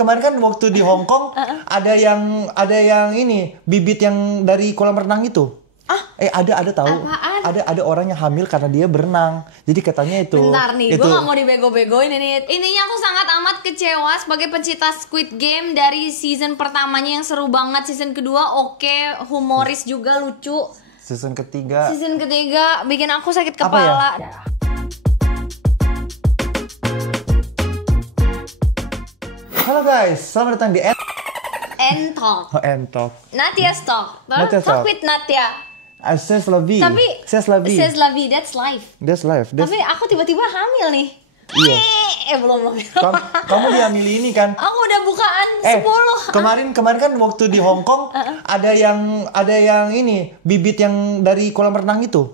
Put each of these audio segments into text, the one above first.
kemarin kan waktu di Hong Kong ada yang ini bibit yang dari kolam renang itu. Ada tahu. Apaan? Ada orang yang hamil karena dia berenang. Jadi katanya itu. Bentar nih, itu, gue gak mau dibego-begoin ini. Intinya aku sangat amat kecewa sebagai pencinta Squid Game dari season pertamanya yang seru banget, season kedua oke, humoris juga lucu. Season ketiga Bikin aku sakit Apa kepala. ya? Halo guys, selamat datang di Entalk. Entalk. Natia's Talk. Natia's Talk Talk. with Natia. C'est la vie. Tapi C'est la vie. C'est la vie, that's life. That's life. Tapi aku tiba-tiba hamil nih. Iya. Belum. Kamu dihamili ini kan? Aku udah bukaan 10. Kemarin kan waktu di Hong Kong ada yang ini bibit yang dari kolam renang itu.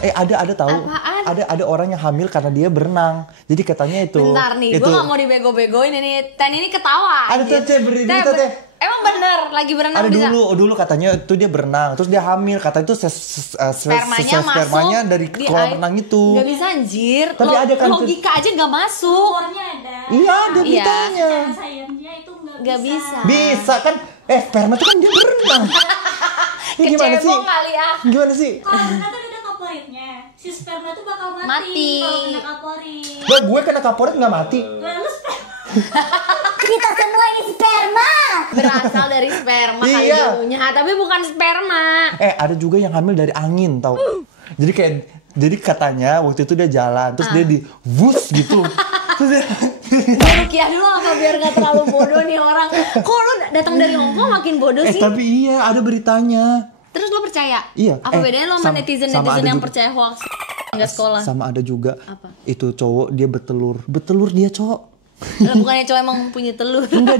Ada tahu. Apaan? Ada orang yang hamil karena dia berenang. Jadi katanya itu. Bentar nih, gue gak mau dibego-begoin ini. Ten ini ketawa. Ada tuh Teh berita Teh. Emang bener lagi berenang Ada bisa? dulu katanya itu dia berenang, terus dia hamil, kata itu Spermanya spermanya masuk dari kolam renang itu. Gak bisa anjir. Tapi ada kan logika aja gak masuk. Umurnya ada. Iya, ada beritanya. Cara sayangnya itu Gak nggak bisa. Bisa kan? Sperma itu kan dia berenang. Ini gimana sih? Kecebong kali ya. Gimana sih? Kalau ternyata ada kaporitnya, si sperma itu bakal mati. Kalau kena kaporit. Gue kena kaporit nggak mati. Lalu sperma. Kita semua ini sperma. Berasal dari sperma kali Iya. dulunya, tapi bukan sperma. Ada juga yang hamil dari angin, tau? Jadi katanya waktu itu dia jalan, terus dia di wus gitu. Terus dia Rukiah dulu apa biar gak terlalu bodoh nih orang. Kok lu datang dari Hongkong makin bodoh sih? tapi iya ada beritanya. Terus lu percaya? Iya. Apa bedanya lo sama netizen sama ada yang juga. percaya hoax nggak sekolah? Sama ada juga. Apa? Itu cowok dia bertelur dia cowok. Lah, bukannya cowok emang punya telur? Enggak,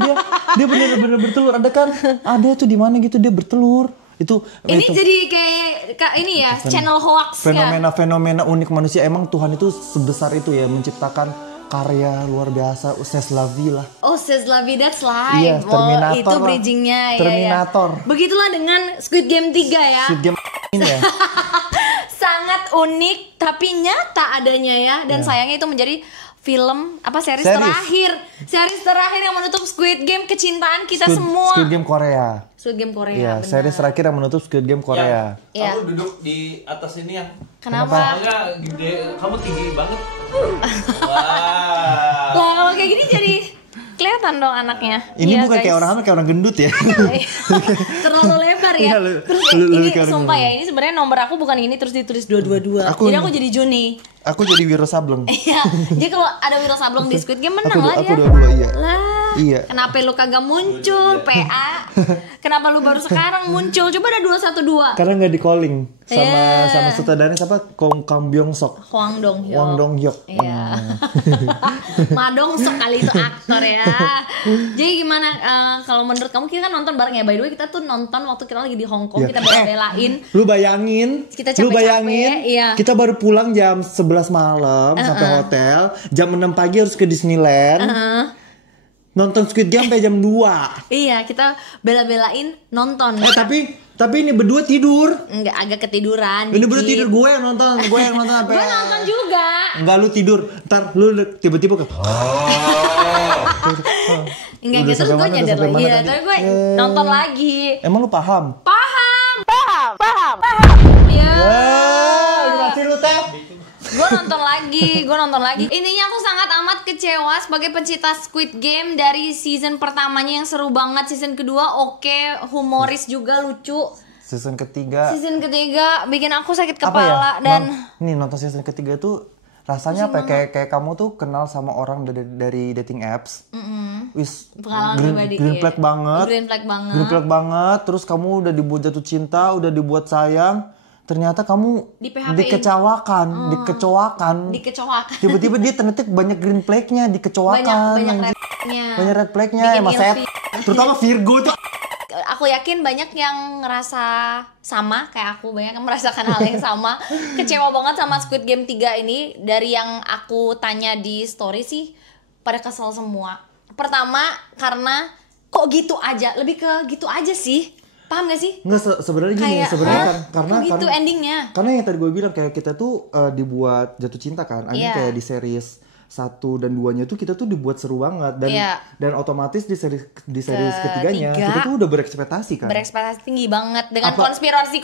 dia bener-bener bertelur. Ada tuh di mana gitu dia bertelur. Ini jadi kayak ini ya, channel hoax ya. Fenomena unik manusia. Emang Tuhan itu sebesar itu ya menciptakan karya luar biasa. C'est la vie lah. Oh, C'est la vie, that's life. Iya, Terminator itu lah. bridgingnya. Terminator. Ya. Begitulah dengan Squid Game 3 ya. Squid Game ini ya. Sangat unik tapi nyata adanya ya. Dan sayangnya itu menjadi film series terakhir yang menutup Squid Game kecintaan kita semua. Squid Game Korea. Squid Game Korea. Iya, benar. series terakhir yang menutup Squid Game Korea. Iya. Kamu duduk di atas ini ya. Kenapa? Soalnya gede, kamu tinggi banget. Lah kalau kayak gini jadi kelihatan dong anaknya. Ini Iya, bukan guys. kayak orang hamil, kayak orang gendut ya. Terlalu lebar ya. Iya, Terus lebih ini kayak sumpah orang ya, ini sebenarnya nomor aku bukan ini terus ditulis 222. Jadi aku jadi Juni. Aku jadi Wiro Sableng. Iya. Jadi kalau ada Wiro Sableng di Squid Game menang lah Aku dia. dua-dua iya. Lah. Iya. Kenapa lu kagak muncul, PA? Kenapa lu baru sekarang muncul? Coba ada 212. Karena nggak di calling sama Iya. sutradaranya siapa? Kang Byung Sok. Hwang Dong Hyuk. Wang Dong Hyuk. Iya. Madong Sok kali itu aktor ya. Jadi gimana kalau menurut kamu, kita kan nonton bareng ya. By the way, kita tuh nonton waktu kita lagi di Hong Kong, Iya. kita bela-belain. Lu bayangin, Kita capek-capek, iya. kita baru pulang jam 11 malam sampai hotel, jam 6 pagi harus ke Disneyland. Nonton Squid Game sampai jam 2. Iya, kita bela-belain nonton. Tapi ini berdua tidur. Enggak, agak ketiduran. Ini berdua dikit. tidur, gue yang nonton sampai. Gue nonton juga. Enggak, lu tidur. Ntar lu tiba-tiba ke Enggak Udah gitu, terus sampai gue mana, nyadar sampai lagi. mana Iya, tadi? tapi gue nonton lagi. Emang lu paham? Paham. Iya. Gimana sih lu Teh? Gue nonton lagi. Intinya aku sangat amat kecewa sebagai pencinta Squid Game dari season pertamanya yang seru banget, season kedua oke, humoris juga lucu. Season ketiga Bikin aku sakit apa ya? kepala dan Nonton season ketiga tuh rasanya apa ya? Kayak kamu tuh kenal sama orang dari dating apps. Wis pengalaman pribadi. green iya. flag banget. Green flag banget. Green flag banget. Terus kamu udah dibuat jatuh cinta, udah dibuat sayang. Ternyata kamu Di PHP-in. dikecowakan. Dikecowakan. Tiba-tiba dia ternyata banyak green flagnya, dikecowakan. Banyak anjing. red flagnya. Banyak red flagnya, Bikin emang saya. ilfil. Terutama Virgo tuh. Aku yakin banyak yang ngerasa sama kayak aku, banyak yang merasakan hal yang sama. Kecewa banget sama Squid Game 3 ini. Dari yang aku tanya di story sih, pada kesel semua. Pertama karena kok gitu aja, lebih ke gitu aja sih. Paham gak sih? Nggak, sebenarnya gini, Kayak, sebenarnya hah? karena Kok gitu endingnya? Karena yang tadi gue bilang kayak kita tuh dibuat jatuh cinta kan, Iya. kayak di series 1 dan 2-nya tuh kita tuh dibuat seru banget dan otomatis di series ketiganya kita tuh udah berekspektasi kan. Berekspektasi tinggi banget dengan konspirasi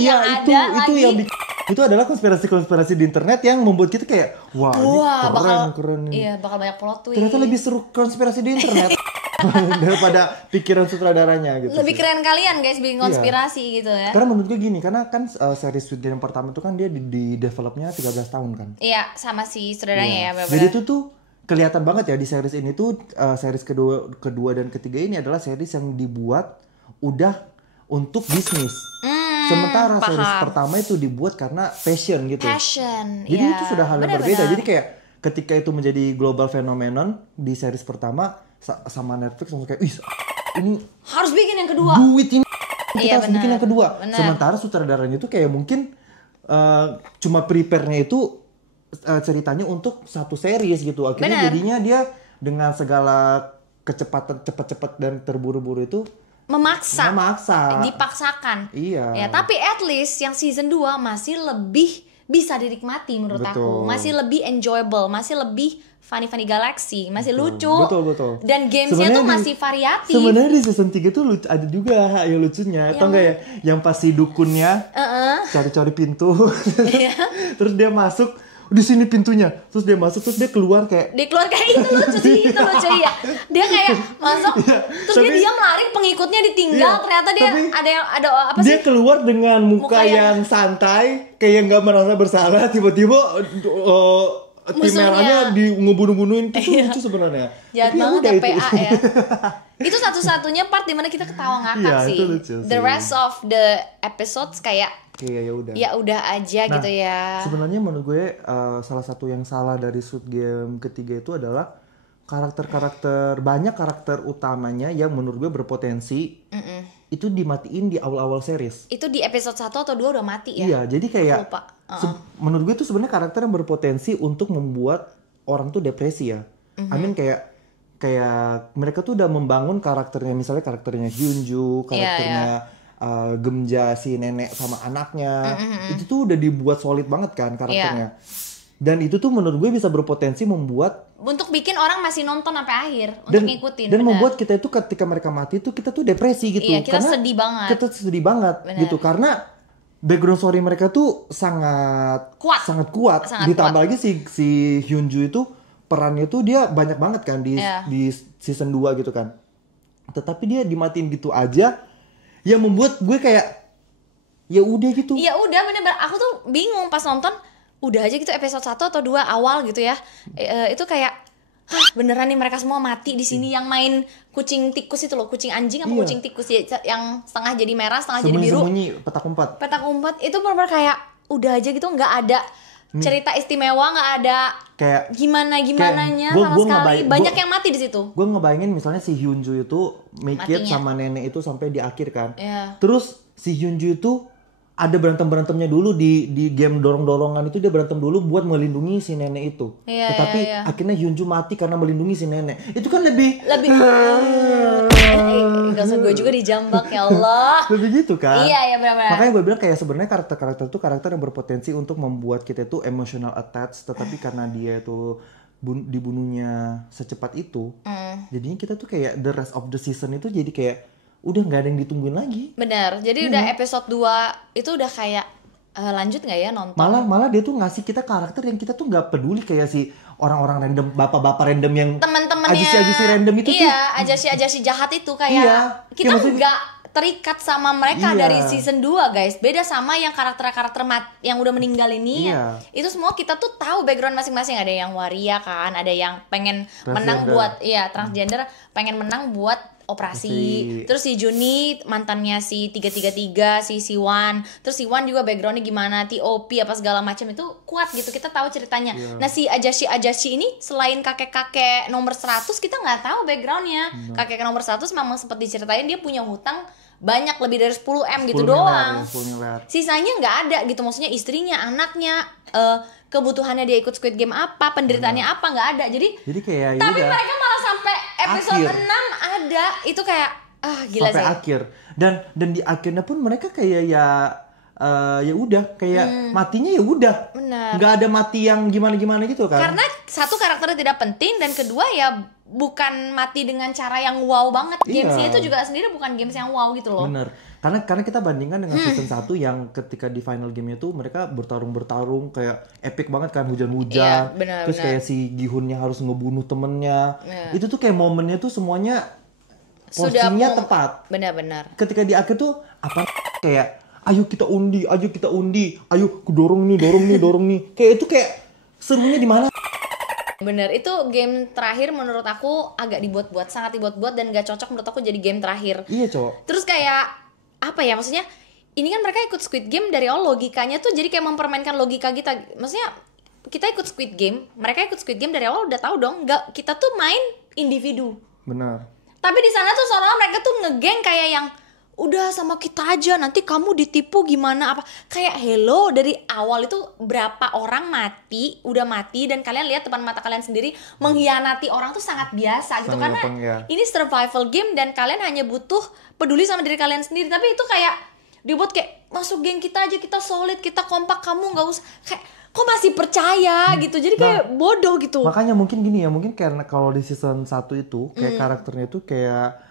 yang ada itu lagi. Yang itu adalah konspirasi di internet yang membuat kita kayak wah ini keren ini. Iya, bakal banyak plot twist. Ternyata lebih seru konspirasi di internet daripada pikiran sutradaranya gitu. Lebih keren kalian guys bikin konspirasi gitu ya. Karena menurut gue gini, karena kan series Squid Game yang pertama itu kan dia di developnya 13 tahun kan. Iya, sama si sutradaranya ya benar-benar. Jadi itu tuh kelihatan banget ya di series ini tuh series kedua dan ketiga ini adalah series yang dibuat udah untuk bisnis. Sementara series pertama itu dibuat karena passion gitu. Jadi itu sudah hal yang berbeda. Jadi kayak ketika itu menjadi global phenomenon di series pertama sama Netflix langsung kayak ini harus bikin yang kedua. Duit ini kita harus bikin yang kedua. Bener. Sementara sutradaranya itu kayak mungkin cuma prepare-nya itu ceritanya untuk satu series gitu. Akhirnya jadinya dia dengan segala kecepatan cepat-cepat dan terburu-buru itu memaksa. Dipaksakan. Iya. Ya, tapi at least yang season 2 masih lebih bisa dinikmati menurut aku. Masih lebih enjoyable, masih lebih Funny Galaxy, masih lucu. Betul. Dan gamesnya tuh masih variatif. Sebenarnya di season 3 tuh ada juga yang lucunya. Tau gak ya? Yang pas si dukunnya cari-cari pintu. Terus dia masuk, di sini pintunya. Terus dia masuk, terus dia keluar kayak itu lucu ya. Dia kayak masuk, terus dia melari, pengikutnya ditinggal. Ternyata dia ada apa sih? Dia keluar dengan muka yang santai, kayak nggak merasa bersalah. Tiba-tiba tim merahnya ngebunuh-bunuhin. Itu lucu sebenarnya. Jahat banget ya PA ya. Itu satu-satunya part dimana kita ketawa ngakak sih. Itu lucu sih. The rest of the episodes kayak ya udah aja gitu ya. Sebenarnya menurut gue salah satu yang salah dari Squid Game ketiga itu adalah banyak karakter utamanya yang menurut gue berpotensi itu dimatiin di awal-awal series. Itu di episode 1 atau 2 udah mati ya? Iya, jadi kayak menurut gue itu sebenarnya karakter yang berpotensi untuk membuat orang tuh depresi ya. I mean kayak mereka tuh udah membangun karakternya, misalnya karakternya Hyunju, karakternya Gemja si nenek sama anaknya. Itu tuh udah dibuat solid banget kan karakternya. Dan itu tuh menurut gue bisa berpotensi membuat untuk bikin orang masih nonton sampai akhir untuk ngikutin. Dan membuat kita itu ketika mereka mati itu kita tuh depresi gitu. Iya, kita sedih banget. Kita sedih banget gitu karena background story mereka tuh sangat kuat. Ditambah lagi si Hyunju itu perannya tuh dia banyak banget kan di season 2 gitu kan. Tetapi dia dimatiin gitu aja yang membuat gue kayak ya udah gitu. Iya udah bener-bener aku tuh bingung pas nonton. Udah aja gitu episode 1 atau 2 awal gitu ya. Itu kayak beneran nih mereka semua mati di sini. Yang main kucing tikus itu loh, kucing anjing apa kucing tikus ya, yang setengah jadi merah, setengah jadi biru. Sembunyi petak umpet itu bener-bener kayak udah aja gitu, nggak ada cerita istimewa, nggak ada kayak gimananya sama sekali. Banyak yang mati di situ. Gue ngebayangin misalnya si Hyunju itu make it sama nenek itu sampai di akhir kan. Terus si Hyunju itu ada berantem-berantemnya dulu di game dorong-dorongan itu, dia berantem dulu buat melindungi si nenek itu. Tetapi akhirnya Hyunju mati karena melindungi si nenek. Itu kan lebih gak usah gue juga dijambak ya Allah. Lebih gitu kan? Iya benar-benar. Makanya gue bilang kayak sebenarnya karakter-karakter itu karakter yang berpotensi untuk membuat kita itu emotional attached, tetapi karena dia itu dibunuhnya secepat itu, jadinya kita tuh kayak the rest of the season itu jadi kayak udah nggak ada yang ditungguin lagi. Benar. Jadi udah episode 2 itu udah kayak lanjut nggak ya nonton? Malah dia tuh ngasih kita karakter yang kita tuh nggak peduli kayak si orang-orang random, bapak-bapak random yang teman-temannya ajusi random itu tuh. Ajasi jahat itu kayak kita nggak terikat sama mereka dari season 2 guys. Beda sama yang karakter-karakter yang udah meninggal ini. Itu semua kita tuh tahu background masing-masing. Ada yang waria kan, ada yang pengen menang buat transgender, pengen menang buat operasi. Terus si Juni mantannya si 333, si Siwan. Terus Siwan juga backgroundnya gimana, TOP apa segala macam itu kuat gitu. Kita tahu ceritanya. Nah si Ajashi ini selain kakek-kakek nomor 100 kita nggak tahu backgroundnya. Kakek nomor 100 memang sempat diceritain dia punya hutang banyak lebih dari 10M gitu doang. Sisanya nggak ada gitu, maksudnya istrinya, anaknya, kebutuhannya dia ikut Squid Game apa, penderitaannya apa nggak ada. Jadi kayak tapi mereka malah sampai episode 6 ada. Itu kayak gila sampai sih. Akhir. Dan di akhirnya pun mereka kayak ya udah kayak matinya ya udah. Benar. Nggak ada mati yang gimana-gimana gitu kan. Karena satu, karakternya tidak penting, dan kedua ya bukan mati dengan cara yang wow banget. Iya. Gamesnya itu juga sendiri bukan games yang wow gitu loh. Bener. Karena kita bandingkan dengan season 1 yang ketika di final game-nya tuh mereka bertarung kayak epic banget kan, hujan-hujan. Iya, benar, Terus benar. kayak si Gihunnya harus ngebunuh temennya. Iya. Itu tuh kayak momennya tuh semuanya Sudah porsinya tepat. Benar-benar. Ketika di akhir tuh apa kayak ayo kita undi, ayo dorong nih. Kayak itu kayak serunya di mana? Bener, itu game terakhir menurut aku agak dibuat-buat, sangat dibuat-buat dan gak cocok menurut aku jadi game terakhir. Iya, cowok. Terus kayak apa ya, maksudnya ini kan mereka ikut Squid Game dari awal, logikanya tuh jadi kayak mempermainkan logika kita. Maksudnya kita ikut Squid Game, mereka ikut Squid Game dari awal udah tahu dong, nggak, kita tuh main individu. Benar. Tapi di sana tuh seolah-olah mereka tuh ngegeng kayak yang udah sama kita aja, nanti kamu ditipu gimana apa. Kayak hello, dari awal itu berapa orang udah mati dan kalian lihat depan mata kalian sendiri, mengkhianati orang tuh sangat biasa gitu. Sangat Karena gampang, ya. ini survival game dan kalian hanya butuh peduli sama diri kalian sendiri. Tapi itu kayak dibuat kayak masuk geng kita aja, kita solid, kita kompak, kamu nggak usah kayak kok masih percaya gitu. Jadi kayak bodoh gitu. Makanya mungkin gini ya, mungkin karena kalau di season 1 itu kayak karakternya itu kayak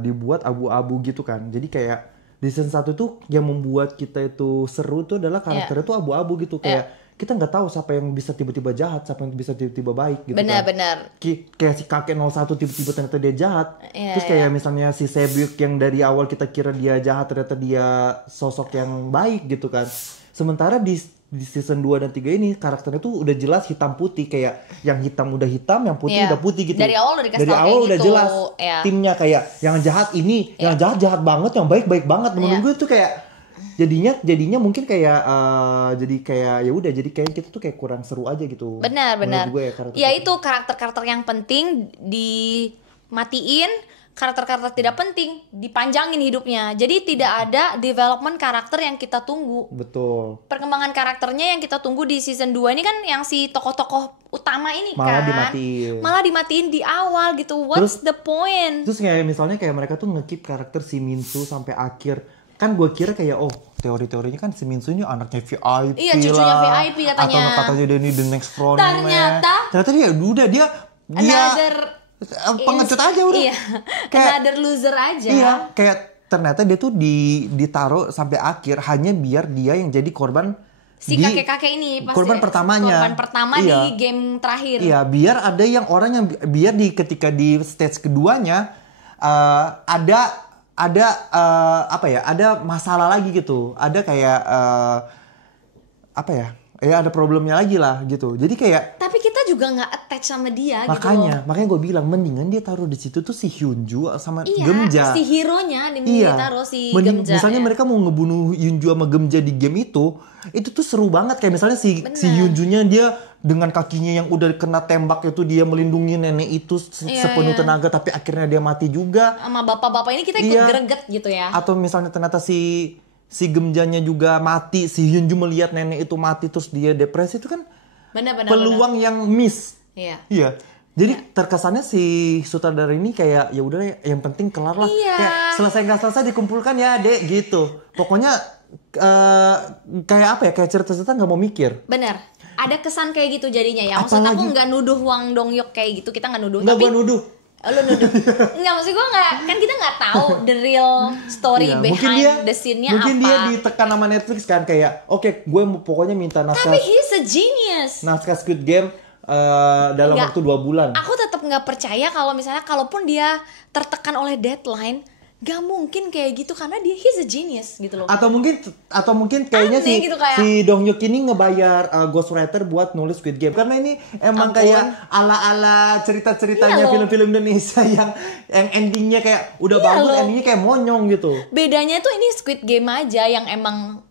dibuat abu-abu gitu kan. Jadi kayak di season 1 tuh yang membuat kita itu seru itu adalah karakternya tuh abu-abu gitu. Kayak kita nggak tahu siapa yang bisa tiba-tiba jahat, siapa yang bisa tiba-tiba baik gitu. Benar-benar. Kayak si kakek 01 tiba-tiba ternyata dia jahat. Terus kayak misalnya si Sebyuk yang dari awal kita kira dia jahat, ternyata dia sosok yang baik gitu kan. Sementara di season 2 dan 3 ini karakternya tuh udah jelas hitam putih, kayak yang hitam udah hitam, yang putih udah putih gitu. Dari awal udah dikasih Dari tau awal kayak udah gitu. jelas Iya. timnya, kayak yang jahat ini, yang jahat banget, yang baik banget. Menurut gue tuh kayak jadinya mungkin kayak jadi kayak ya udah, jadi kayak kita tuh kayak kurang seru aja gitu. Benar. Menurut gue Ya itu karakter-karakter yang penting dimatiin, karakter-karakter tidak penting dipanjangin hidupnya. Jadi tidak ada development karakter yang kita tunggu. Betul. Perkembangan karakternya yang kita tunggu di season 2 ini kan yang si tokoh-tokoh utama ini Malah kan dimatiin. malah dimatiin di awal gitu. What's the point? Terus kayak misalnya kayak mereka tuh nge-keep karakter si Minsu sampai akhir. Kan gue kira kayak teori-teorinya kan si Minsu ini anaknya VIP. Iya, cucunya lah. VIP katanya. Atau katanya dia ini the next Froning. Ternyata dia another pengecut aja udah. Iya. Kayak- Another loser aja. Iya, kayak ternyata dia tuh ditaruh sampai akhir hanya biar dia yang jadi korban Si di kakek-kakek ini pasti korban pertamanya. korban pertama Iya. di game terakhir. Iya, biar ada yang orang yang biar ketika di stage keduanya ada masalah lagi gitu. Ada kayak ada problemnya lagi lah gitu. Jadi kayak Tapi kita juga nggak attach sama dia makanya gitu loh. gue bilang mendingan dia taruh di situ tuh si Hyunju sama Iya, Gemja. si hero-nya ditaruh si Mending- Gemja. misalnya ya. mereka mau ngebunuh Hyunju sama Gemja di game itu tuh seru banget. Kayak misalnya si Hyunjunya dia dengan kakinya yang udah kena tembak itu dia melindungi nenek itu sepenuh tenaga, tapi akhirnya dia mati juga. Sama bapak-bapak ini kita ikut Iya. greget gitu ya. Atau misalnya ternyata si Gemjanya juga mati, si Hyunju melihat nenek itu mati terus dia depresi, itu kan Benar-benar. peluang yang miss. Iya. Iya. Jadi terkesannya si sutradara ini kayak ya udah yang penting kelar lah. Iya. Kayak selesai nggak selesai dikumpulkan ya, Dek, gitu. Pokoknya kayak apa ya? Kayak cerita-cerita nggak mau mikir. Benar. Ada kesan kayak gitu jadinya ya. Maksud aku Apalagi- nggak nuduh Hwang Dong-hyuk kayak gitu. Kita nggak nuduh. Nggak Tapi gua nuduh. Oh, lu nuduh. Enggak, maksud gue nggak, kan kita nggak tahu the real story Iya, behind the scene-nya apa. mungkin dia ditekan sama Netflix kan kayak, oke, gue pokoknya minta naskah Tapi he's a genius. Squid Game dalam Nggak. waktu 2 bulan. Aku tetap nggak percaya kalau misalnya kalaupun dia tertekan oleh deadline, gak mungkin kayak gitu karena he's a genius gitu loh. Atau mungkin kayaknya Aneh gitu kayak. si Dong Hyuk ini ngebayar ghostwriter buat nulis Squid Game karena ini emang Ampun. kayak ala-ala cerita-ceritanya Iya loh. film-film Indonesia yang endingnya kayak udah Iya bagus, loh. endingnya kayak monyong gitu. Bedanya tuh ini Squid Game aja yang emang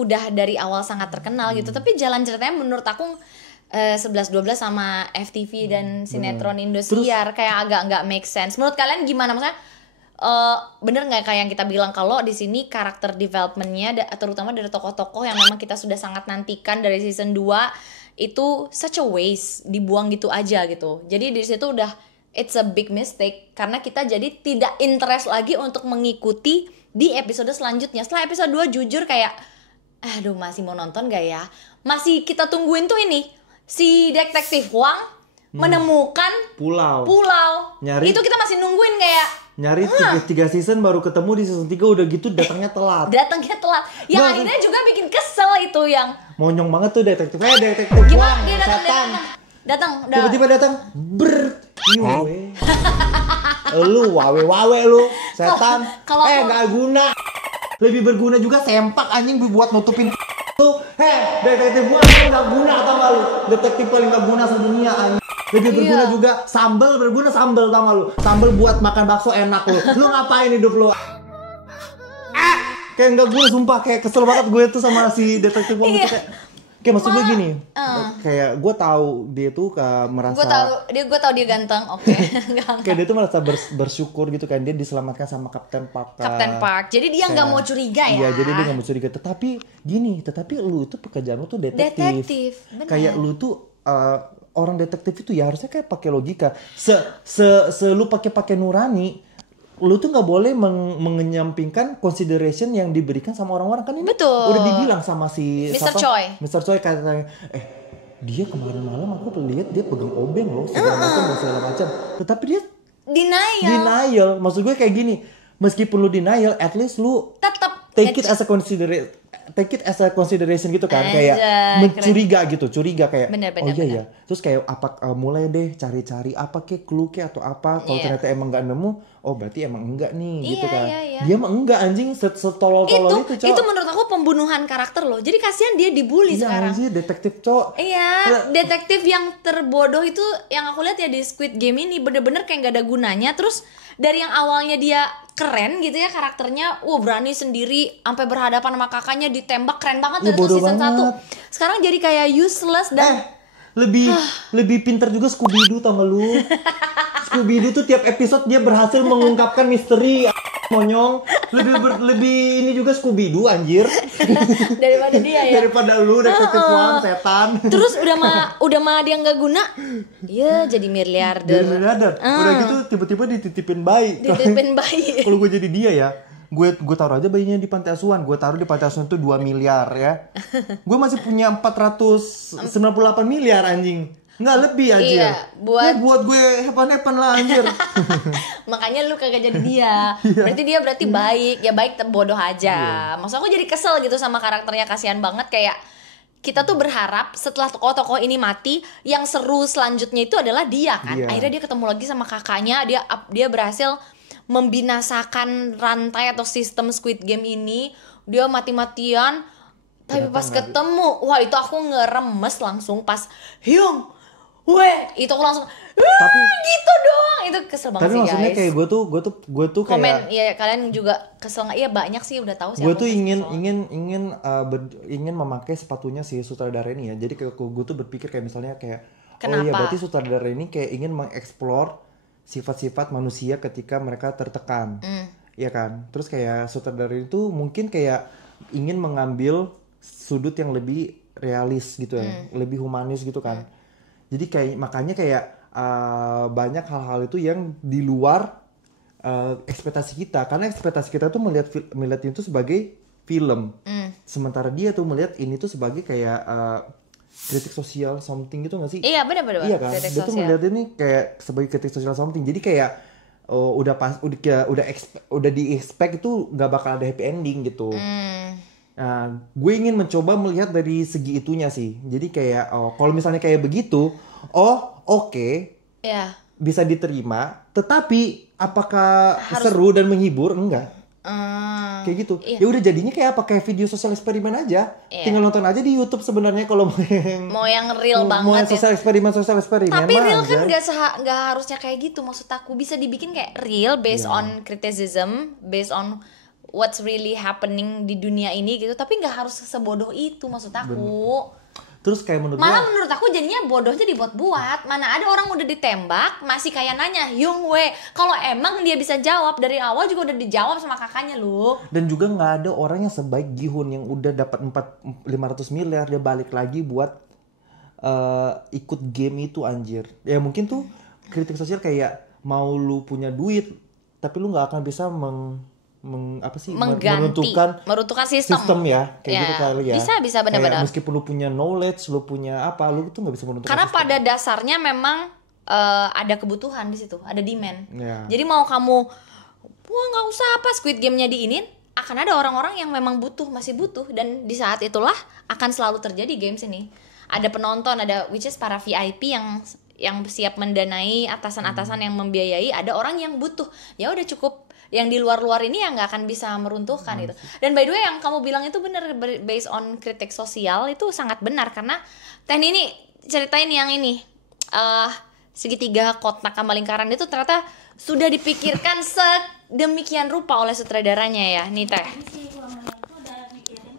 udah dari awal sangat terkenal gitu. Tapi jalan ceritanya menurut aku 11-12 sama FTV dan sinetron Indosiar kayak agak nggak make sense. Menurut kalian gimana? Maksudnya bener nggak kayak yang kita bilang kalau di sini karakter developmentnya terutama dari tokoh-tokoh yang memang kita sudah sangat nantikan dari season 2 itu such a waste, dibuang gitu aja gitu. Jadi di situ udah it's a big mistake karena kita jadi tidak interest lagi untuk mengikuti di episode selanjutnya. Setelah episode 2 jujur kayak Aduh, masih mau nonton gak ya? Masih kita tungguin tuh ini si detektif Wang menemukan Pulau. Nyari. Itu kita masih nungguin kayak nyari 3 season baru ketemu di season 3 udah gitu datangnya telat. Yang akhirnya juga bikin kesel itu yang monyong banget tuh detektif. Detektif gimana Wang, dia setan. datang. Tiba-tiba datang. Lu wawe lu setan. Gak guna. Lebih berguna juga sempak anjing buat nutupin tuh. Detektif gua gak guna tau gak lu? Detektif paling gak guna sedunia anjing. Lebih berguna juga sambal tau gak lu? Sambal buat makan bakso enak lu. Lu ngapain hidup lu? Kayak gak guna sumpah, kayak kesel banget gue tuh sama si detektif Wong itu kayak maksud gue gini, kayak gue tahu dia tuh merasa gue tahu dia ganteng, oke. Kayak dia tuh merasa bersyukur gitu kan, dia diselamatkan sama Kapten Park. Jadi dia nggak mau curiga ya. Iya, jadi dia nggak mau curiga. Tetapi lu itu pekerjaan lu tuh detektif. Kayak lu tuh orang detektif itu ya harusnya kayak pakai logika. Lu pakai nurani. Lu tuh nggak boleh mengenyampingkan consideration yang diberikan sama orang-orang kan ini. Betul. Udah dibilang sama si Mr. Choi. Mr. Choi katanya, dia kemarin malam aku lihat dia pegang obeng loh segala macam. Tetapi dia denial. Maksud gue kayak gini, meskipun lu denial, at least lu tetap take it as a consideration gitu kan, kayak mencuriga gitu, kayak bener, ya. Terus kayak mulai deh cari-cari apa kek clue kek atau apa. Kalau ternyata emang nggak nemu, oh berarti emang enggak nih gitu kan. Dia emang enggak anjing setolol-tolol itu, Cok. Itu menurut aku pembunuhan karakter loh. Jadi kasihan dia dibully sekarang. Iya, detektif, Cok. Iya, detektif yang terbodoh itu yang aku lihat ya di Squid Game ini bener-bener kayak gak ada gunanya. Terus dari yang awalnya dia keren gitu ya karakternya, berani sendiri sampai berhadapan sama kakaknya ditembak, keren banget dari season 1. Sekarang jadi kayak useless dan lebih pintar juga Scooby-Doo tau gak lu? Scooby-Doo tuh tiap episode dia berhasil mengungkapkan misteri monyong. Lebih ini juga Scooby-Doo anjir. Daripada dia ya. Daripada lu detektif Wang setan. Terus udah mah dia nggak guna. Ya jadi miliarder. Udah gitu tiba-tiba dititipin bayi. Kalau gue jadi dia ya, gue taruh aja bayinya di panti asuhan. Gue taruh di panti asuhan itu 2 miliar ya. Gue masih punya 498 miliar anjing. Nggak lebih anjir. Iya, buat gue hepan-hepan lah anjir. Makanya lu kagak jadi dia. Berarti baik. Ya baik bodoh aja. Maksud aku jadi kesel gitu sama karakternya, kasihan banget. Kayak kita tuh berharap setelah tokoh-tokoh ini mati, yang seru selanjutnya itu adalah dia kan. Akhirnya dia ketemu lagi sama kakaknya. Dia berhasil membinasakan rantai atau sistem Squid Game ini. Dia mati-matian. Tapi pas ketemu, wah itu aku ngeremes langsung pas Hyung. Itu aku langsung gitu doang. Itu kesel banget sih guys. Tapi maksudnya kayak gue tuh kayak komen ya, kalian juga kesel nggak? Iya banyak sih, udah tahu sih. Gue tuh ingin memakai sepatunya si sutradara ini ya. Jadi kayak gue tuh berpikir kayak misalnya kayak kenapa? Oh iya berarti sutradara ini kayak ingin mengeksplor sifat-sifat manusia ketika mereka tertekan. Iya kan? Terus kayak sutradara itu mungkin kayak ingin mengambil sudut yang lebih realis gitu ya, lebih humanis gitu kan. Jadi kayak makanya kayak banyak hal-hal itu yang di luar ekspektasi kita, karena ekspektasi kita tuh melihat itu sebagai film, sementara dia tuh melihat ini tuh sebagai kayak kritik sosial something gitu nggak sih? Iya benar. Iya kan, dia tuh melihat ini kayak sebagai kritik sosial something, jadi kayak udah di expect itu nggak bakal ada happy ending gitu. Nah, gue ingin mencoba melihat dari segi itunya sih. Jadi kayak kalau misalnya kayak begitu, oke. Yeah. Bisa diterima, tetapi apakah seru dan menghibur? Enggak. Kayak gitu. Iya. Ya udah jadinya kayak apa, kayak video sosial eksperimen aja. Iya. Tinggal nonton aja di YouTube sebenarnya kalau mau yang real banget mau yang sosial eksperimen. Tapi real kan nggak harusnya kayak gitu. Maksud aku bisa dibikin kayak real based on criticism, based on what's really happening di dunia ini gitu, tapi nggak harus sebodoh itu maksud aku. Bener. Terus kayak menurut aku jadinya bodohnya dibuat-buat. Mana ada orang udah ditembak masih kayak nanya Hyung Wee, kalau emang dia bisa jawab dari awal juga udah dijawab sama kakaknya lu. Dan juga nggak ada orang yang sebaik Gi-hun yang udah dapat 500 miliar dia balik lagi buat ikut game itu anjir. Ya mungkin tuh kritik sosial kayak mau lu punya duit tapi lu nggak akan bisa mengganti, meruntuhkan sistem ya, kayak gitu kali ya. Bisa benar-benar. Meskipun lu punya knowledge, lu punya apa, lu tuh nggak bisa meruntuhkan. Karena sistem. pada dasarnya memang ada kebutuhan di situ, ada demand. Ya. Jadi mau kamu, wah nggak usah apa Squid Game-nya diinin, akan ada orang-orang yang memang masih butuh, dan di saat itulah akan selalu terjadi games ini. Ada penonton, ada which is para VIP yang siap mendanai, atasan-atasan yang membiayai, ada orang yang butuh. Ya udah cukup yang di luar-luar ini yang nggak akan bisa meruntuhkan itu. Dan by the way yang kamu bilang itu benar, based on kritik sosial itu sangat benar, karena ini ceritain yang ini segitiga kotak sama lingkaran itu ternyata sudah dipikirkan sedemikian rupa oleh sutradaranya ya, nih Teh. Si Huang Leong tuh udah mikirin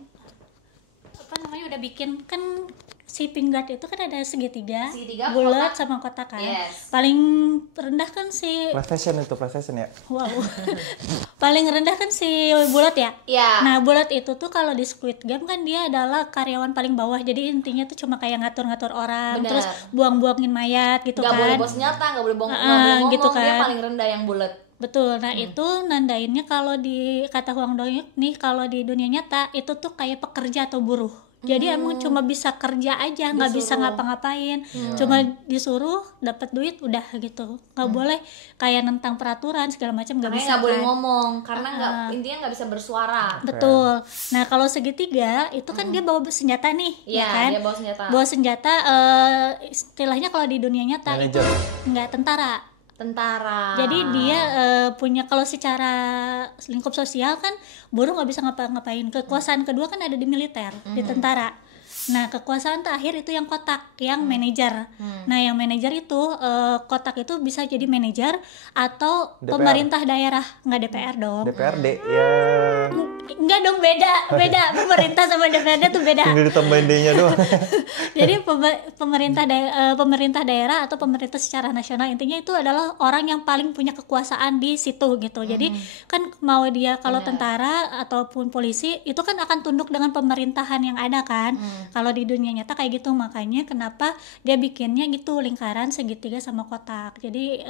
udah bikin kan si Pinggat itu kan ada segitiga bulat sama kotak kan. Yes. Paling rendah kan si PlayStation ya. wow. Paling rendah kan si bulat ya. Iya. Nah bulat itu tuh kalau di Squid Game kan dia adalah karyawan paling bawah. Jadi intinya tuh cuma kayak ngatur-ngatur orang. Bener. Terus buang-buangin mayat gitu Gak kan. boleh bawa senjata, gak boleh ngomong, gitu kan. Dia paling rendah yang bulat. Betul. Nah itu nandainnya kalau di kata Huang Dong nih, kalau di dunia nyata itu tuh kayak pekerja atau buruh. Jadi emang cuma bisa kerja aja, nggak bisa ngapa-ngapain, cuma disuruh dapat duit udah gitu, nggak boleh kayak nentang peraturan segala macam, nggak bisa. Nggak boleh kan. ngomong karena intinya nggak bisa bersuara. Betul. Nah kalau segitiga itu kan dia bawa senjata nih, Iya, ya kan? dia bawa senjata. Bawa senjata, istilahnya kalau di dunia nyata Manager. itu nggak tentara. Jadi dia punya, kalau secara lingkup sosial kan buruh nggak bisa ngapa-ngapain. Kekuasaan kedua kan ada di militer, di tentara. Nah kekuasaan terakhir itu yang kotak, yang manajer. Nah yang manajer itu kotak itu bisa jadi manajer atau DPR. pemerintah daerah, nggak DPR dong. DPRD ya. Enggak dong, beda pemerintah sama DPRD tuh beda. Tinggal ditambahin D-nya doang. Jadi pemerintah daerah atau pemerintah secara nasional, intinya itu adalah orang yang paling punya kekuasaan di situ gitu. Jadi kan mau dia kalau tentara ataupun polisi itu kan akan tunduk dengan pemerintahan yang ada kan. Kalau di dunia nyata kayak gitu, makanya kenapa dia bikinnya gitu lingkaran, segitiga sama kotak. Jadi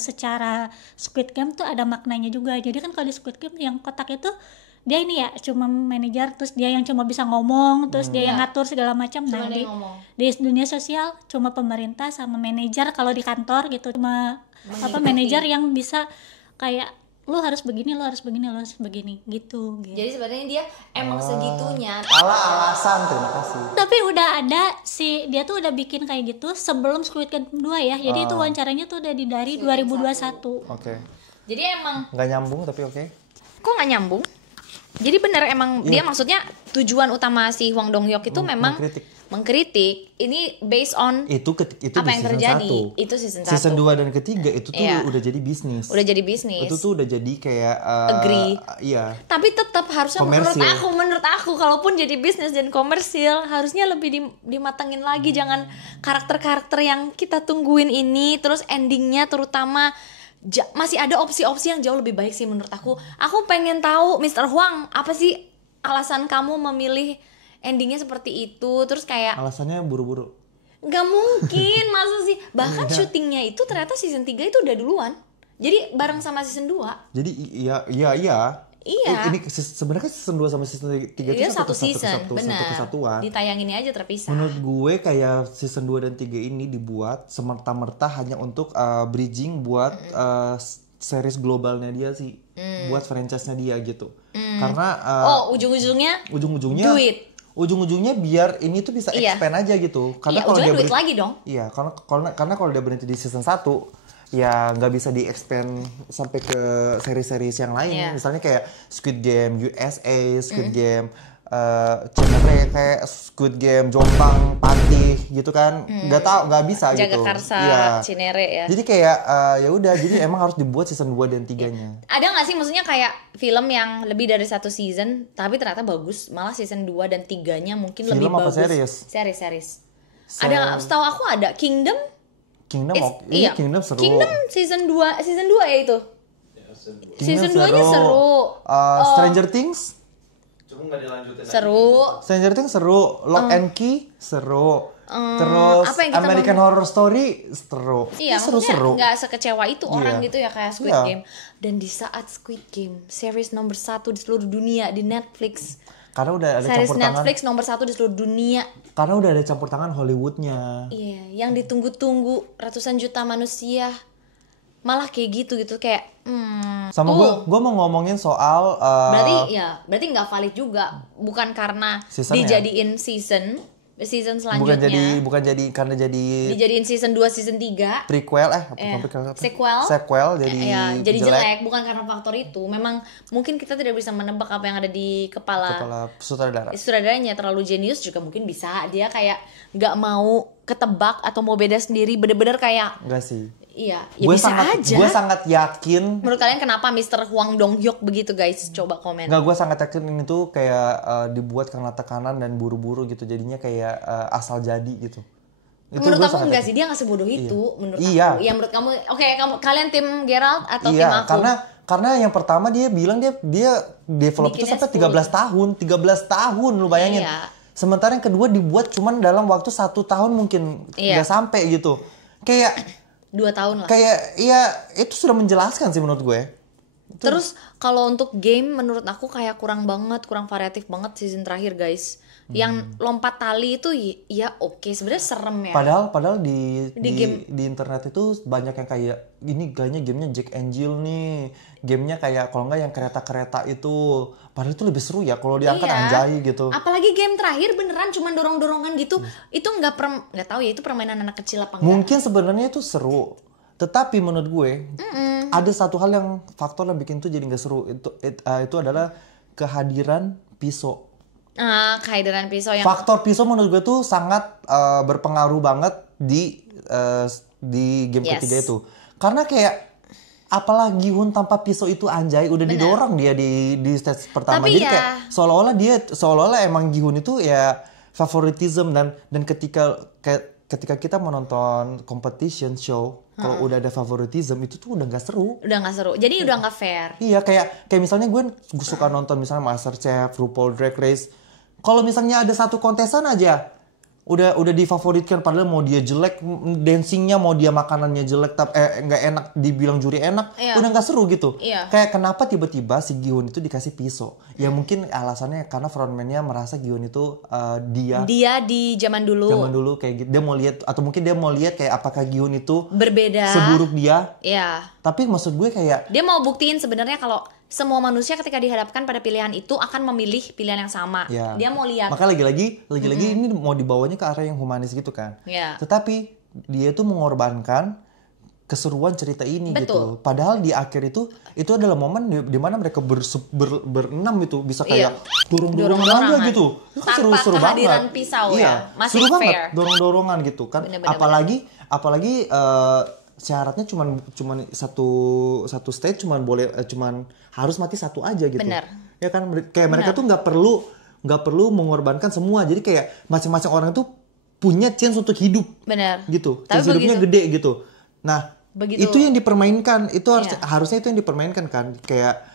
secara Squid Game tuh ada maknanya juga. Jadi kan kalau di Squid Game yang kotak itu dia ini ya cuma manajer, terus dia yang cuma bisa ngomong, terus dia yang ngatur segala macam. Nah di dunia sosial cuma pemerintah sama manajer. Kalau di kantor gitu cuma manajer yang bisa kayak lu harus begini, lu harus begini, lu harus begini gitu. Jadi sebenarnya dia emang segitunya. Alasan, terima kasih. Tapi udah ada dia tuh udah bikin kayak gitu sebelum Squid Game 2 ya. Jadi itu wawancaranya tuh udah dari 2021. Oke. Jadi emang Nggak nyambung tapi oke. kok nggak nyambung? Jadi bener emang dia maksudnya tujuan utama si Hwang Dong Hyuk itu memang mengkritik. Ini based on Itu apa di yang season terjadi. 1. Itu season 1. Season 2 dan ketiga itu tuh udah jadi bisnis. Udah jadi bisnis. Itu tuh udah jadi kayak Agree. Iya. Tapi tetap harusnya menurut aku kalaupun jadi bisnis dan komersil harusnya lebih dimatengin lagi. Jangan karakter-karakter yang kita tungguin ini terus endingnya terutama masih ada opsi-opsi yang jauh lebih baik sih menurut aku. Aku pengen tahu Mr. Hwang, apa sih alasan kamu memilih endingnya seperti itu? Terus kayak alasannya buru-buru. Nggak mungkin, masa sih? Bahkan syutingnya itu ternyata season 3 itu udah duluan. Jadi bareng sama season 2. Jadi iya. Ini sebenarnya season 2 sama season 3 itu satu season, benar. Satu kesatuan. Ditayanginnya aja terpisah. Menurut gue kayak season 2 dan 3 ini dibuat semerta-merta hanya untuk bridging buat series globalnya dia sih. Buat franchise-nya dia gitu. Karena ujung-ujungnya duit. Ujung-ujungnya biar ini tuh bisa expand aja gitu. Karena kalau dia duit lagi dong. Iya, karena kalau dia berhenti di season 1 ya nggak bisa di-expand sampai ke seri-seri yang lain. Misalnya kayak Squid Game USA, Squid Game Cinere, kayak Squid Game Jompang, Patih gitu kan. Nggak bisa gitu. Jagakarsa, Cinere ya. Jadi kayak ya udah, jadi emang harus dibuat season 2 dan 3-nya. Ada nggak sih maksudnya kayak film yang lebih dari satu season tapi ternyata bagus, malah season 2 dan 3-nya mungkin film lebih bagus. Film apa series? Series. Ada, setahu aku ada Kingdom seru. Kingdom season 2 ya itu. Season 2-nya seru. Stranger Things? Cuma nggak dilanjutin. Seru. Stranger Things seru. Lock and Key seru. Terus apa yang kita American Horror Story seru. Iya, seru-seru. maksudnya nggak sekecewa itu orang Iya. gitu ya kayak Squid Iya. Game. Dan di saat Squid Game series nomor 1 di seluruh dunia di Netflix, Karena udah ada series campur tangan. Netflix nomor 1 di seluruh dunia. Karena udah ada campur tangan Hollywoodnya. Iya, yang ditunggu-tunggu ratusan juta manusia. Malah kayak gitu kayak Sama tuh. gue mau ngomongin soal berarti nggak valid juga, bukan karena Seasonnya. dijadiin season bukan selanjutnya karena jadi dijadiin season 2 season 3 prequel sequel jadi jelek bukan karena faktor itu. Memang mungkin kita tidak bisa menebak apa yang ada di kepala sutradaranya, terlalu jenius juga mungkin bisa dia kayak nggak mau ketebak atau mau beda sendiri, bener-bener kayak enggak sih. iya ya bisa aja. Gue sangat yakin. Menurut kalian kenapa Mr. Hwang Dong-hyuk begitu guys? Coba komen. Gue sangat yakin ini tuh kayak dibuat karena tekanan dan buru-buru gitu, jadinya kayak asal jadi gitu. Itu Menurut gua aku sangat enggak yakin. sih, dia nggak sebodoh itu menurut Iya. aku. Ya menurut kamu, oke, kalian tim Geralt atau tim Iya, aku? karena yang pertama dia bilang dia develop itu Bikinnya sampai 13 tahun, 13 tahun lu bayangin. Iya. Sementara yang kedua dibuat cuman dalam waktu 1 tahun mungkin Iya. nggak sampai gitu. Kayak 2 tahun lah. ya itu sudah menjelaskan sih menurut gue. Terus kalau untuk game menurut aku kayak kurang variatif banget season terakhir guys. Yang lompat tali itu ya oke, sebenarnya serem ya. Padahal di game. internet itu banyak yang kayak ini kayaknya gamenya Jack and Jill nih. Gamenya kayak kalau nggak yang kereta-kereta itu. Padahal itu lebih seru ya kalau diangkat anjay gitu. Apalagi game terakhir beneran cuma dorong-dorongan gitu. Itu nggak tahu ya itu permainan anak kecil apa enggak. Mungkin sebenarnya itu seru. Tetapi menurut gue ada satu hal yang faktor yang bikin itu jadi nggak seru. Itu adalah kehadiran pisau. Kehadiran pisau yang Faktor pisau menurut gue tuh sangat berpengaruh banget di game Yes. ketiga itu. Karena kayak apalagi Hun tanpa pisau itu anjay udah didorong dia di stage pertama. Tapi Jadi ya- kayak seolah-olah emang Gi-hun itu ya favoritism dan ketika kita menonton competition show kalau udah ada favoritism itu tuh udah nggak seru. udah nggak seru. Jadi udah nggak fair. Iya kayak misalnya gue suka nonton misalnya MasterChef, RuPaul Drag Race. Kalau misalnya ada satu kontesan aja udah difavoritkan padahal mau dia jelek dancingnya, mau dia makanannya jelek tapi nggak enak dibilang juri enak, Iya. udah nggak seru gitu. Iya. Kayak kenapa tiba-tiba si Gi-hun itu dikasih pisau? Ya mungkin alasannya karena frontman-nya merasa Gi-hun itu Dia di zaman dulu kayak gitu. Dia mau lihat atau mungkin dia mau lihat kayak apakah Gi-hun itu berbeda. seburuk dia. Iya. Tapi maksud gue kayak Dia mau buktiin sebenarnya kalau semua manusia ketika dihadapkan pada pilihan itu akan memilih pilihan yang sama. ya. Dia mau lihat. Maka lagi-lagi ini mau dibawanya ke arah yang humanis gitu kan. Iya. Tetapi dia itu mengorbankan keseruan cerita ini Betul. gitu. Padahal di akhir itu adalah momen di mana mereka berenam itu bisa kayak dorong-dorongan aja gitu. Itu kan Tanpa seru kehadiran banget. pisau Iya, ya. Masih seru fair. banget dorong-dorongan gitu kan. Bener-bener. Apalagi syaratnya cuman satu stage cuman harus mati satu aja gitu. Bener. Ya kan kayak mereka tuh nggak perlu mengorbankan semua. Jadi kayak masing-masing orang tuh punya chance untuk hidup. Bener. Gitu. Tapi Chance hidupnya gede gitu. Nah, Begitu. itu yang dipermainkan. Itu Iya. harusnya itu yang dipermainkan kan. Kayak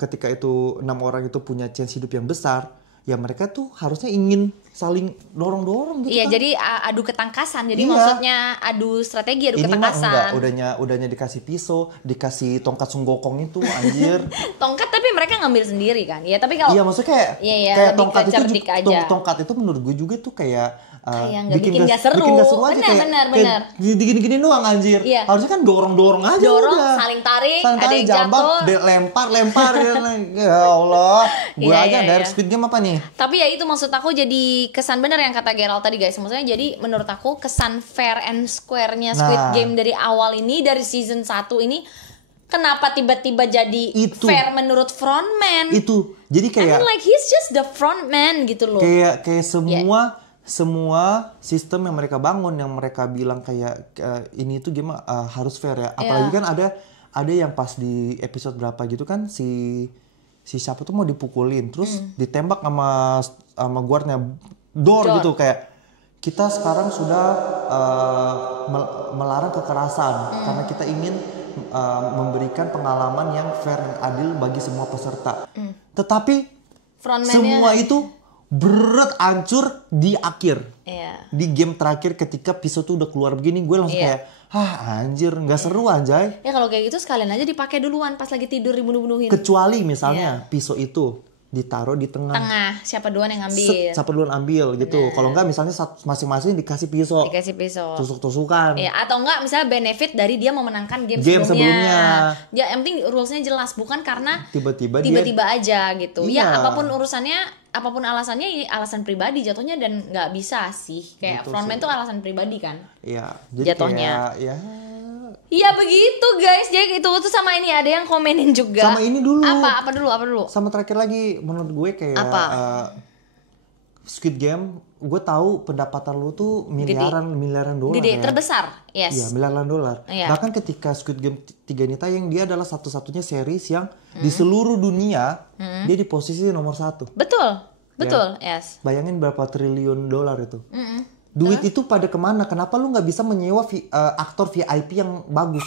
ketika itu 6 orang itu punya chance hidup yang besar, ya mereka tuh harusnya ingin saling dorong-dorong gitu Iya, kan. jadi adu ketangkasan. Jadi Iya. maksudnya adu strategi, adu Ini mah enggak, ketangkasan. udahnya dikasih pisau, dikasih tongkat sunggokong itu anjir. Tongkat tapi mereka ngambil sendiri kan. Ya, tapi kalau Iya maksudnya kayak Iya, kayak lebih tongkat ke itu cerdik aja. tongkat itu menurut gue juga tuh kayak Kayak nggak bikin nggak seru. bikin nggak seru aja Benar, kayak benar. gini doang anjir. Iya. Harusnya kan dorong aja Dorong, udah. saling tarik, ada yang jambak, jatuh. lempar ya Allah. Gue Iya, aja iya, dari iya. Squid Game apa nih? Tapi ya itu maksud aku jadi kesan bener yang kata Gerald tadi guys. Maksudnya jadi menurut aku kesan fair and square-nya Squid Nah. Game dari awal ini, dari season 1 ini, kenapa tiba-tiba jadi Itu. fair menurut frontman? Itu. Jadi I kayak mean like he's just the frontman gitu loh. kayak semua sistem yang mereka bangun, yang mereka bilang kayak ini tuh game harus fair ya. Apalagi kan ada yang pas di episode berapa gitu kan si siapa tuh mau dipukulin terus ditembak sama guardnya door gitu kayak kita sekarang sudah melarang kekerasan karena kita ingin memberikan pengalaman yang fair dan adil bagi semua peserta. Tetapi Frontman-nya semua itu Beret hancur di akhir. Iya. Di game terakhir ketika pisau tuh udah keluar begini, gue langsung Iya. kayak, anjir, nggak seru anjay. Ya kalau kayak gitu sekalian aja dipakai duluan pas lagi tidur dibunuh-bunuhin. Kecuali misalnya pisau itu ditaruh di tengah. Tengah, siapa duluan yang ngambil? Siapa duluan ambil gitu. Kalau enggak misalnya masing-masing dikasih pisau. Dikasih pisau. Tusuk-tusukan. Ya, atau enggak misalnya benefit dari dia memenangkan game Game sebelumnya. Ya, yang penting rulesnya jelas, bukan karena Tiba-tiba aja gitu. Ya, Iya. apapun urusannya, apapun alasannya, ini alasan pribadi jatuhnya dan nggak bisa sih. Kayak Betul frontman tuh alasan pribadi kan. Iya, jadi Jatuhnya. kayak, ya Iya begitu guys. Jadi itu tuh sama ini ada yang komenin juga. sama ini dulu. Apa dulu? Sama terakhir lagi menurut gue kayak Apa? Squid Game, gue tahu pendapatan lu tuh miliaran dolar. Gede, ya. terbesar. Yes. Iya, miliaran dolar. Iya. Bahkan ketika Squid Game 3 ini tayang, dia adalah satu-satunya series yang di seluruh dunia dia di posisi nomor 1. Betul, yes. Bayangin berapa triliun dolar itu. Duit itu pada kemana? Kenapa lu nggak bisa menyewa aktor VIP yang bagus?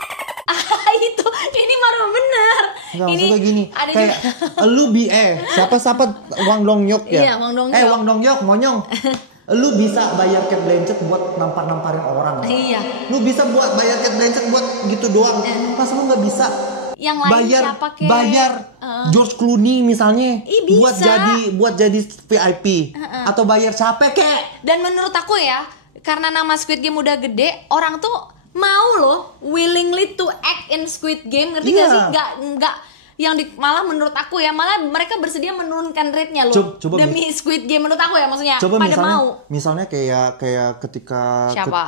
Itu ini baru bener. Nggak, Ini maksudnya gini, ada kayak lu siapa Wang Dong-hyuk ya? Iya, Wang Dong-hyuk. Wang Dong-hyuk, monyong. Lu bisa bayar Cate Blanchett buat namparin orang. Iya. Lu bisa buat bayar Cate Blanchett buat gitu doang. Masa lu nggak bisa Yang lain siapa kek? bayar George Clooney misalnya Ih, bisa. buat jadi VIP atau bayar siapa kek? Dan menurut aku ya, karena nama Squid Game udah gede, orang tuh mau loh willingly to act in Squid Game, ngerti gak Iya. sih? Nggak yang malah menurut aku ya, malah mereka bersedia menurunkan rate-nya loh. Coba demi Squid Game menurut aku ya, maksudnya Coba pada misalnya, mau. misalnya kayak ketika Siapa?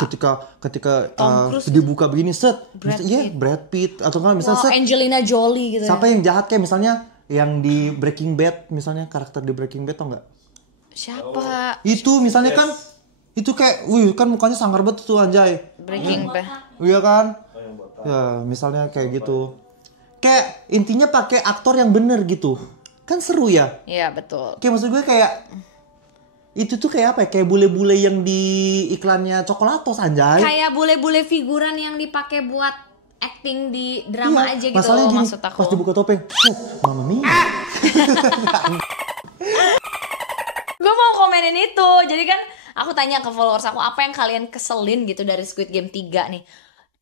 ketika Tom Cruise dibuka begini set, Brad Brad Pitt atau enggak misalnya Wow, set, Angelina Jolie gitu. siapa yang jahat kayak misalnya yang di Breaking Bad, misalnya karakter di Breaking Bad tau nggak? Siapa? Itu misalnya kan itu kayak, wih kan mukanya sangar banget tuh anjay. Breaking Bad. Iya kan? Ya misalnya kayak gitu. Kayak intinya pakai aktor yang bener gitu. Kan seru ya? Iya, betul. Kayak maksud gue kayak itu tuh kayak apa ya? Kayak bule-bule yang di iklannya Coklatos anjay. Kayak bule-bule figuran yang dipakai buat acting di drama aja gitu masalahnya gini, maksud aku. pas dibuka topeng, Mamma Mia. Gue mau komenin itu. Jadi kan aku tanya ke followers aku, apa yang kalian keselin gitu dari Squid Game 3 nih.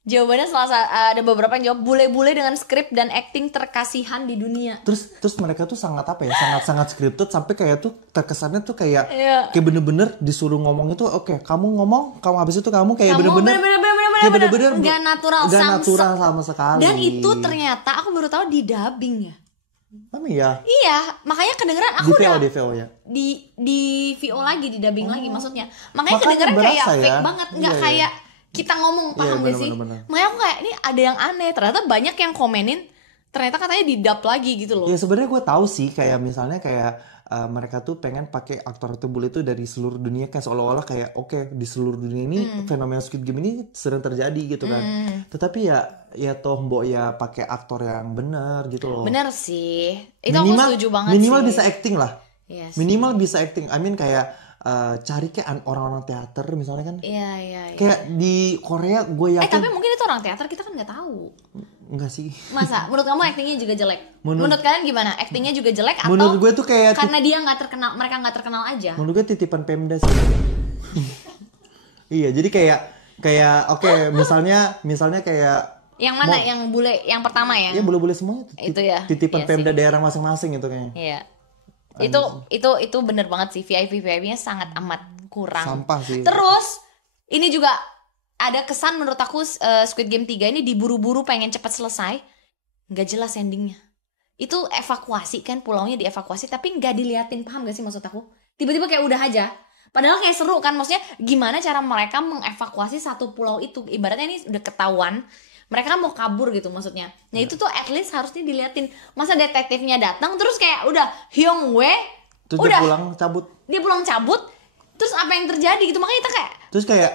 Jawabannya ada beberapa yang jawab bule-bule dengan skrip dan acting terkasihan di dunia. Terus mereka tuh sangat apa ya? Sangat scripted sampai kayak tuh terkesannya tuh kayak Iya. kayak bener-bener disuruh ngomong itu oke, kamu ngomong, kamu habis itu kamu kayak bener-bener kayak bener-bener nggak natural, nggak natural sama sekali. Dan itu ternyata aku baru tahu di dubbing ya. ya. Iya, makanya kedengeran aku Di VO, udah di VO ya. di VO lagi, di dubbing lagi maksudnya. Makanya Makanya kedengeran kayak berasa fake ya. banget, nggak Iya, kayak kita ngomong, paham Iya, gak sih? bener-bener. Makanya aku kayak ini ada yang aneh. Ternyata banyak yang komenin, ternyata katanya di dub lagi gitu loh. Ya sebenarnya gue tahu sih kayak misalnya kayak mereka tuh pengen pakai aktor bule itu dari seluruh dunia kan seolah-olah kayak oke, di seluruh dunia ini fenomena Squid Game ini sering terjadi gitu kan. Tetapi ya toh mbok ya pakai aktor yang benar gitu loh. Bener sih, itu aku setuju banget minimal sih. bisa acting lah. Yes. Minimal bisa acting. I mean kayak cari kayak orang-orang teater misalnya kan. Iya. Kayak di Korea gue yakin. Tapi mungkin itu orang teater, kita kan nggak tahu. Enggak sih. Masa? Menurut kamu actingnya juga jelek? Menurut kalian gimana? Actingnya juga jelek atau Menurut gue tuh kayak karena dia nggak terkenal, mereka nggak terkenal aja? menurut gue titipan Pemda sih. Iya, jadi kayak oke, misalnya kayak Yang mana? Yang bule, yang pertama ya? ya boleh-boleh semuanya. Itu ya. Titipan Iya Pemda sih. daerah masing-masing gitu kayaknya. Iya. Itu bener banget sih, VIP-nya sangat amat kurang. Sampah sih. Terus ini juga ada kesan menurut aku Squid Game 3 ini diburu-buru pengen cepat selesai, nggak jelas endingnya. Itu evakuasi kan, pulaunya dievakuasi tapi nggak diliatin, paham gak sih maksud aku? Tiba-tiba kayak udah aja. Padahal kayak seru kan, maksudnya gimana cara mereka mengevakuasi satu pulau itu? Ibaratnya ini udah ketahuan, mereka kan mau kabur gitu maksudnya. Nah itu tuh at least harusnya diliatin. Masa detektifnya datang terus kayak udah Hyung Woo Terus udah dia pulang cabut. dia pulang cabut, terus apa yang terjadi gitu? Makanya kita kayak Terus kayak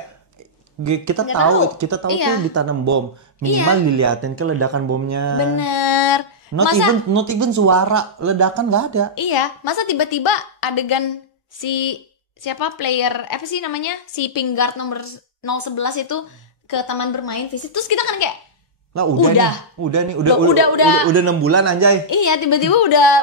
kita Nggak tahu tahu. tuh Iya. ditanam bom. Minimal diliatin ke ledakan bomnya. bener. Not even suara ledakan nggak ada. Iya, masa tiba-tiba adegan si siapa player apa sih namanya? Si Pingard nomor 011 itu ke taman bermain visit. Terus kita kan kayak Lah udah 6 bulan anjay. iya, tiba-tiba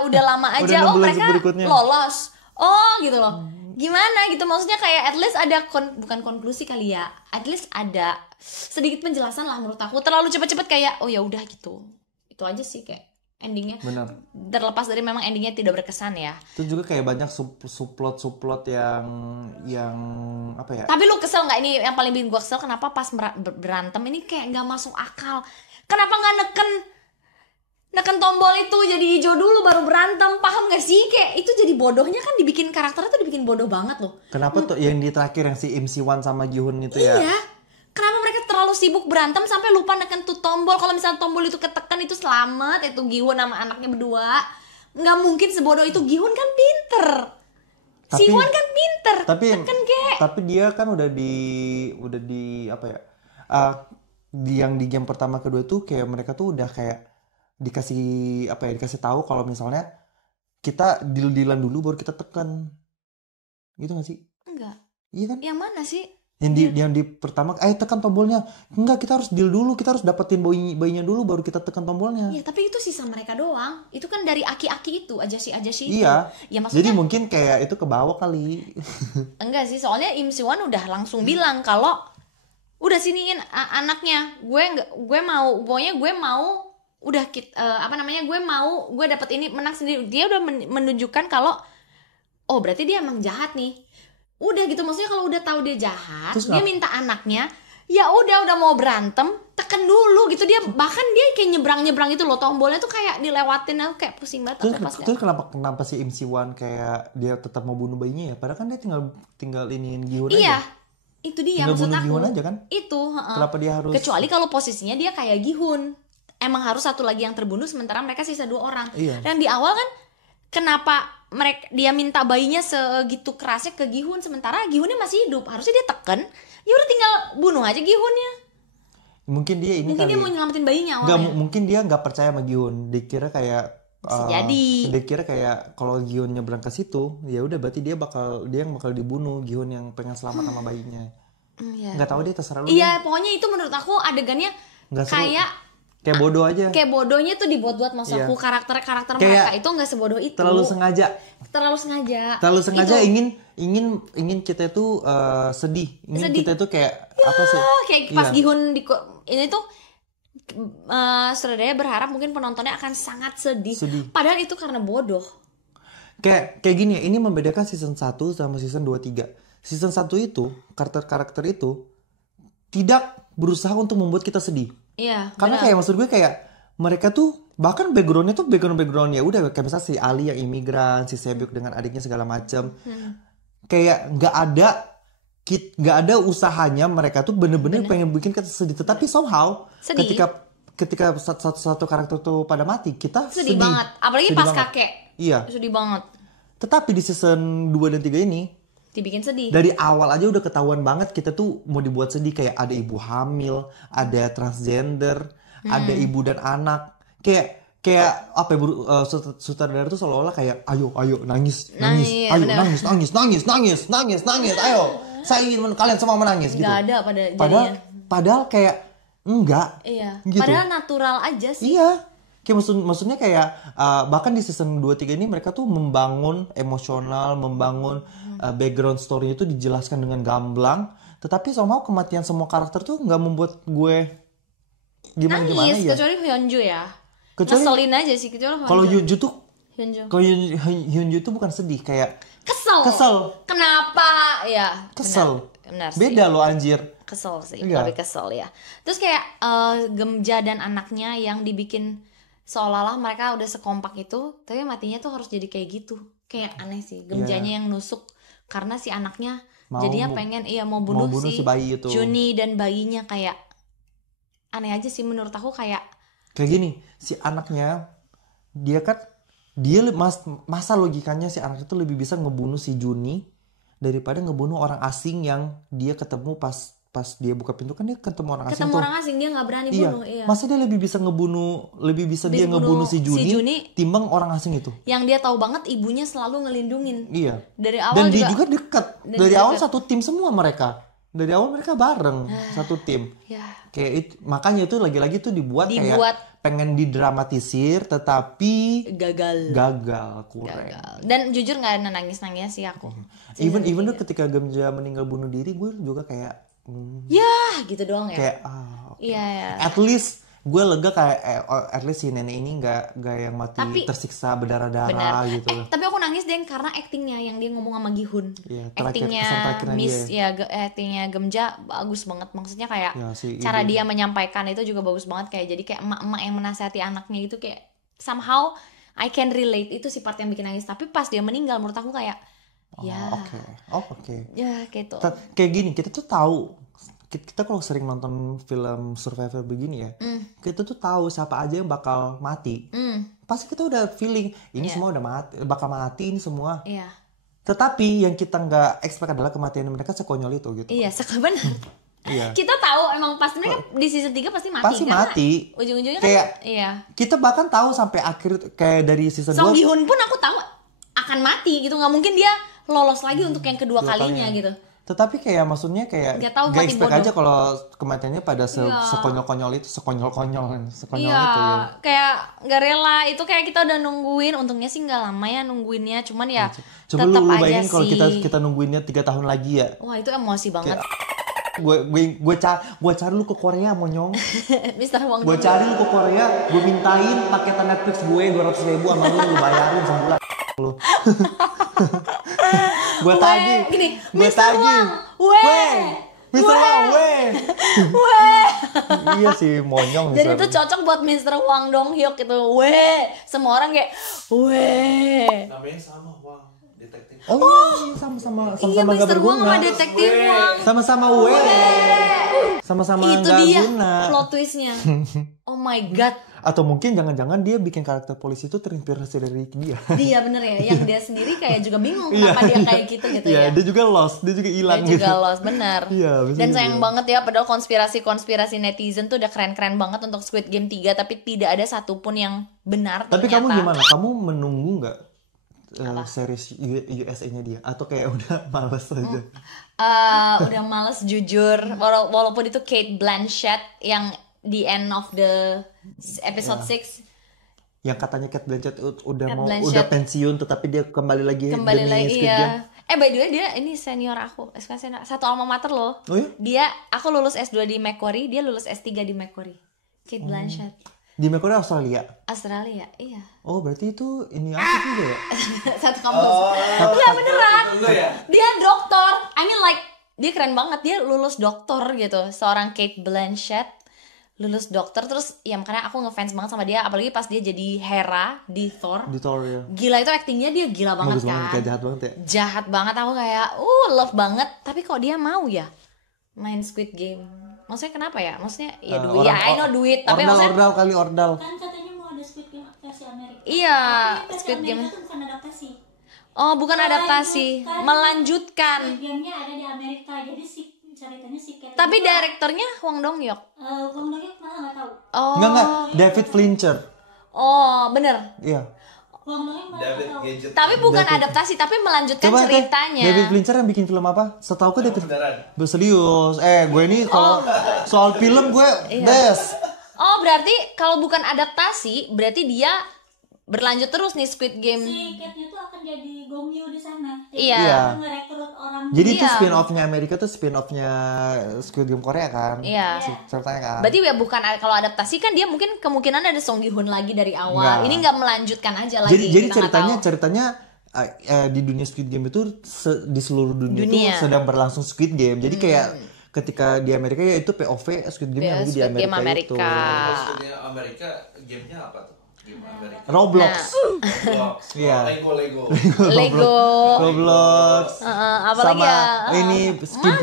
udah lama aja. Udah 6 Oh, bulan mereka berikutnya. lolos. oh gitu loh. Gimana gitu, maksudnya kayak at least ada bukan konklusi kali ya, at least ada sedikit penjelasan lah menurut aku. Terlalu cepat-cepat kayak oh ya udah gitu, itu aja sih kayak endingnya. Benar. Terlepas dari memang endingnya tidak berkesan ya. Itu juga kayak banyak subplot yang apa ya? Tapi lu kesel nggak, ini yang paling bikin gue kesel, kenapa pas berantem ini kayak nggak masuk akal. Kenapa nggak neken tombol itu jadi hijau dulu baru berantem, paham gak sih? Kayak itu jadi bodohnya kan, dibikin karakternya tuh dibikin bodoh banget loh. Kenapa tuh yang di terakhir yang si MC1 sama Gi-hun itu ya? Iya. Kenapa mereka terlalu sibuk berantem sampai lupa neken tuh tombol? Kalau misalnya tombol itu ketekan itu selamat, itu Gi-hun sama anaknya berdua. Nggak mungkin sebodoh itu. Gi-hun kan pinter. Si Won kan pinter. Tapi dia kan udah di apa ya? Yang di game pertama kedua tuh kayak mereka tuh udah kayak dikasih tahu kalau misalnya kita deal-dealan dulu baru kita tekan, gitu nggak sih? Enggak. Iya kan? Yang mana sih? Yang di pertama, tekan tombolnya. Enggak, kita harus deal dulu, kita harus dapetin bayinya dulu baru kita tekan tombolnya. Iya, tapi itu sisa mereka doang. Itu kan dari aki-aki itu aja sih itu. Iya. Ya, maksudnya, jadi mungkin kayak itu ke bawah kali. Enggak sih, soalnya Im Si-won udah langsung bilang kalau udah siniin anaknya. Gue mau udah gue dapet ini menang sendiri. Dia udah menunjukkan kalau oh berarti dia emang jahat nih. Udah gitu, maksudnya kalau udah tahu dia jahat, terus dia minta anaknya, ya udah mau berantem, tekan dulu gitu. Dia bahkan dia kayak nyebrang itu loh, tombolnya tuh kayak dilewatin, aku kayak pusing banget. Terus kenapa si MC1 kayak dia tetap mau bunuh bayinya ya? Padahal kan dia tinggal iniin Gi-hun aja. Iya. Itu dia tinggal maksud bunuh aku. Gi-hun aja kan? Itu, Kenapa dia harus? Kecuali kalau posisinya dia kayak Gi-hun. Emang harus satu lagi yang terbunuh sementara mereka sisa 2 orang. Iya. Dan di awal kan kenapa dia minta bayinya segitu kerasnya ke Gi-hun sementara Gi-hunnya masih hidup? Harusnya dia tekan, ya udah tinggal bunuh aja Gi-hunnya. Mungkin dia dia mau nyelamatin bayinya awalnya. Mungkin dia nggak percaya sama Gi-hun. Dikira kayak dikira kayak kalau Gi-hun nyebrang ke situ, ya udah berarti dia yang bakal dibunuh, Gi-hun yang pengen selamat sama bayinya. Nggak tahu dia, terserah lu. Iya, pokoknya itu menurut aku adegannya kayak bodoh aja. Kayak bodohnya tuh dibuat-buat, maksud aku karakter mereka itu nggak sebodoh itu. Terlalu sengaja ingin kita itu sedih. Kita itu kayak apa sih? Kayak pas Gi-hun ini tuh sutradara berharap mungkin penontonnya akan sangat sedih. Padahal itu karena bodoh. Kayak gini ya, ini membedakan season 1 sama season 2-3. Season 1 itu karakter itu tidak berusaha untuk membuat kita sedih. Iya. Karena kayak maksud gue kayak mereka tuh bahkan backgroundnya tuh background ya udah kayak misalnya si Ali yang imigran, si Sebyuk dengan adiknya segala macam. Kayak nggak ada usahanya, mereka tuh bener-bener pengen bikin kita sedih. Tetapi somehow ketika satu karakter tuh pada mati, kita sedih banget. Apalagi sedih pas banget. kakek. Iya. Sedih banget. Tetapi di season 2 dan 3 ini dibikin sedih. Dari awal aja udah ketahuan banget kita tuh mau dibuat sedih. Kayak ada ibu hamil, ada transgender, ada ibu dan anak. Kayak apa ya, sutradara tuh seolah-olah kayak ayo nangis, ayo nangis, ayo. Saya ingin kalian semua menangis gitu. Gak ada padahal kayak enggak. Iya. Gitu. Padahal natural aja sih. Iya. Kayak maksudnya kayak bahkan di season 2-3 ini mereka tuh membangun emosional, membangun background story itu dijelaskan dengan gamblang, tetapi somehow kematian semua karakter tuh nggak membuat gue gimana ya. Kecuali Hyunju ya. Ngeselin aja sih kecuali kalau Hyunju tuh Hyunju tuh bukan sedih, kayak kesel. Kenapa ya? Kesel. Benar beda sih. Lo anjir. Kesel sih, Iya. lebih kesel ya. Terus kayak Gemja dan anaknya yang dibikin seolah-olah mereka udah sekompak itu, tapi matinya tuh harus jadi kayak gitu. Kayak aneh sih. Gemjanya yang nusuk karena si anaknya jadinya pengen mau bunuh si bayi itu. Juni dan bayinya, kayak aneh aja sih menurut aku. Kayak gini, si anaknya masa logikanya si anak itu lebih bisa ngebunuh si Juni daripada ngebunuh orang asing yang dia ketemu pas dia buka pintu, kan dia ketemu orang asing. Dia nggak berani bunuh. Iya. Masa dia lebih bisa dia ngebunuh si Juni timbang orang asing itu. Yang dia tahu banget ibunya selalu ngelindungin. Iya. Dari awal dan dia juga dekat. Dari awal satu tim semua mereka. Dari awal mereka bareng satu tim. Ya. Kayak makanya itu lagi-lagi tuh dibuat kayak pengen didramatisir tetapi gagal. kurang. Dan jujur nggak ada nangis sih aku. Even tuh ketika Gemja meninggal bunuh diri, gue juga kayak Ya gitu doang ya. kayak Iya ya. at least gue lega kayak at least si nenek ini nggak yang mati Tapi- tersiksa berdarah-darah Benar. gitu loh. Tapi aku nangis deh karena aktingnya yang dia ngomong sama Gihun. Iya, terakhir, Aktingnya kesan terakhirnya Miss dia. aktingnya Gemja bagus banget. Maksudnya kayak Ya, si cara ibu. dia menyampaikan itu juga bagus banget, kayak jadi kayak emak-emak yang menasihati anaknya gitu, kayak somehow I can relate. Itu sih part yang bikin nangis. Tapi pas dia meninggal menurut aku kayak Oke. ya gitu. Kayak gini, kita tuh tahu, kita kalau sering nonton film survivor begini ya, kita tuh tahu siapa aja yang bakal mati. Pasti kita udah feeling ini semua udah mati, bakal mati ini semua. Iya. Tetapi yang kita nggak expect adalah kematian mereka sekonyol itu gitu. Iya, benar. Iya. Kita tahu emang pasti mereka di season 3 pasti mati. Pasti karena mati. Ujung-ujungnya Kayak kan iya. kita bahkan tahu sampai akhir kayak dari season Song 2 Gi-hun pun aku tahu akan mati gitu, nggak mungkin dia lolos lagi untuk yang kedua kalinya gitu. Tetapi kayak maksudnya kayak Nggak tahu, gak mati expect bodoh. aja kalau kematiannya pada Iya. sekonyol-konyol itu, sekonyol Iya, itu ya. kayak nggak rela. Itu kayak kita udah nungguin, untungnya sih nggak lama ya nungguinnya, cuman ya Coba tetap lu aja bayangin kalau sih. kita nungguinnya 3 tahun lagi ya. Wah itu emosi banget. Gue cari lu ke Korea monyong. Mr. Wang Gue dulu. cari lu ke Korea, gue mintain paketan Netflix gue 200.000 sama lu bayarin sebulan lu. Gue tagih. Gini, Gue Mr. tagih. Wang, weh. Mr. Wang, weh. Iya sih monyong. Jadi Mr. itu cocok buat Mr. Wang Dong Hyuk gitu. Weh, semua orang kayak weh. Namanya sama, Wang. Detektif. Oh iya, sama-sama Iya, gak Mr. Wang berguna. sama Detektif Wang. Sama-sama sama-sama Itu gak dia guna. plot twistnya. Oh my god. Atau mungkin jangan-jangan dia bikin karakter polisi itu terinspirasi dari dia. Dia bener ya, yang dia sendiri kayak juga bingung kenapa dia kayak gitu Iya, ya. dia juga lost, dia juga hilang Dia gitu. juga lost, benar. Iya, bisa Dan juga. sayang banget ya, padahal konspirasi netizen tuh udah keren-keren banget untuk Squid Game 3, tapi tidak ada satupun yang benar Tapi ternyata. kamu gimana? Kamu menunggu nggak series USA-nya dia? Atau kayak udah males aja? Udah males jujur, walaupun itu Kate Blanchett yang the end of the episode 6 Yang katanya Kate Blanchett udah Kate mau Blanchett. udah pensiun, tetapi dia kembali lagi kembali demi lagi Squid Game. iya. By the way dia ini senior aku, satu alma mater loh. Oh ya? Aku lulus S2 di Macquarie, dia lulus S3 di Macquarie. Kate Blanchett. Di Macquarie Australia. Australia, iya. Oh berarti itu ini apa juga ya? Satu kampus. Iya beneran. Tunggu ya. Dia dokter. I mean like dia keren banget, dia lulus dokter gitu. Seorang Kate Blanchett lulus dokter, terus ya makanya aku ngefans banget sama dia, apalagi pas dia jadi Hera di Thor. Di Thor ya. Gila itu aktingnya, dia gila banget Bagus banget, kan. kayak jahat banget ya. Jahat banget, aku kayak love banget. Tapi kok dia mau ya main Squid Game? Maksudnya kenapa ya? Maksudnya ya duit, ya I know duit, tapi maksudnya Ordal. Kan katanya mau ada Squid Game versi Amerika. iya, Tapi versi Squid Game. Amerika tuh bukan adaptasi. Oh, bukan adaptasi, melanjutkan. Squid Game-nya ada di Amerika. Jadi ceritanya si Kate. Tapi direkturnya Hwang Dong Hyuk. Bang Donghyuk malah nggak tahu. Oh. Enggak, David Fincher. Oh, bener. Iya. Bang Donghyuk malah David nggak tahu. Gadget. Tapi bukan adaptasi, tapi melanjutkan Coba teh, ceritanya. David Fincher yang bikin film apa? Setahu aku David. Beneran. Serius. Gue ini kalau soal film gue des. Oh, berarti kalau bukan adaptasi, berarti dia berlanjut terus nih Squid Game. Si Kate-nya tuh akan jadi Gongyu di sana. Iya. Iya. Dia ngerekrut orang. Jadi itu Iya. spin-off-nya Amerika tuh spin-off-nya Squid Game Korea kan? Iya. Ceritanya kan? Berarti ya bukan, kalau adaptasi kan dia mungkin kemungkinan ada Song Gi Hun lagi dari awal. Nggak. Ini nggak melanjutkan aja lagi. Jadi kita nggak ceritanya tahu. di dunia Squid Game itu di seluruh dunia Dunia. itu sedang berlangsung Squid Game. Jadi kayak ketika di Amerika ya itu POV Squid Game yang lagi di Squid Game Amerika, itu. Maksudnya Amerika gamenya apa tuh? Game Amerika. Roblox. Roblox. Iya. Lego. Lego. Roblox. Apalagi sama ya. ini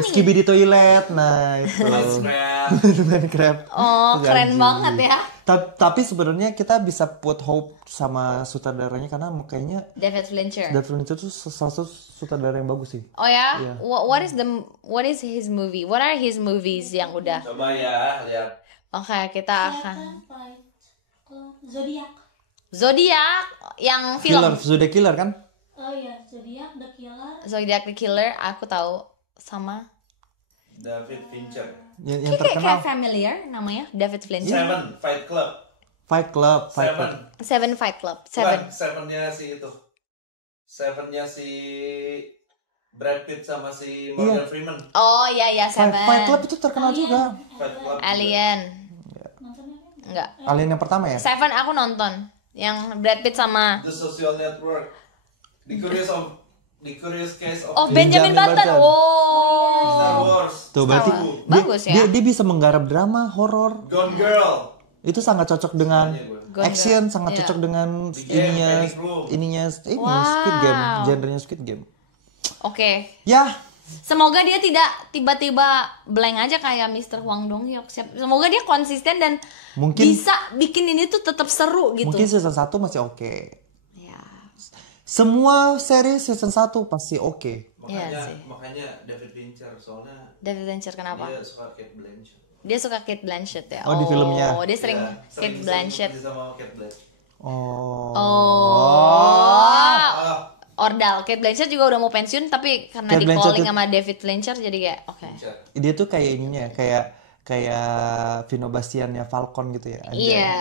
Skibidi Toilet. Nah, itu. Minecraft. Minecraft. Oh, keren Anjing. banget ya. Tapi sebenarnya kita bisa put hope sama sutradaranya karena kayaknya David Fincher. David Fincher itu salah satu sutradara yang bagus sih. Oh ya? Iya. What is his movie? What are his movies yang udah? Coba ya, lihat. Oke, kita akan Zodiac. Zodiac yang Killer, film. Zodiac Killer kan? Oh iya, Zodiac, The Killer. Zodiac the Killer, aku tahu sama. David Fincher. Yang Kayak terkenal. familiar namanya David Fincher. Seven, Fight Club. Fight Club. Seven Fight Club. Seven-nya si itu. Seven-nya si Brad Pitt sama si Morgan Freeman. Oh iya Seven. Fight Club itu terkenal juga. Fight Club. Alien. Enggak. Alien yang pertama ya? Seven aku nonton. Yang Brad Pitt sama The Social Network. The Curious Case of Benjamin Button. Star Wow. Wars. Tuh berarti Bagus ya. dia bisa menggarap drama, horor. Gone Girl. Itu sangat cocok dengan Gone action, Girl. sangat Iya. cocok dengan Panic Room. ininya Wow. Squid Game, genrenya Squid Game. Oke. Ya, Semoga dia tidak tiba-tiba blank aja kayak Mr. Hwang Dong-hyuk. Semoga dia konsisten dan Mungkin- bisa bikin ini tuh tetap seru gitu. mungkin season 1 masih oke. Ya. Semua seri season 1 pasti oke. Iya sih. Makanya David Fincher soalnya David Fincher kenapa? dia suka Kate Blanchett. Dia suka Kate Blanchett ya. Oh, di filmnya. Dia sering Iya, Kate Blanchett. kerja sama Kate Blanchett. Ordal. Kate Blanchett juga udah mau pensiun tapi karena Kate di Blanchett calling itu- sama David Fincher jadi kayak oke. Dia tuh kayak ininya, kayak Vino Bastiannya Falcon gitu ya. Anjay. Iya,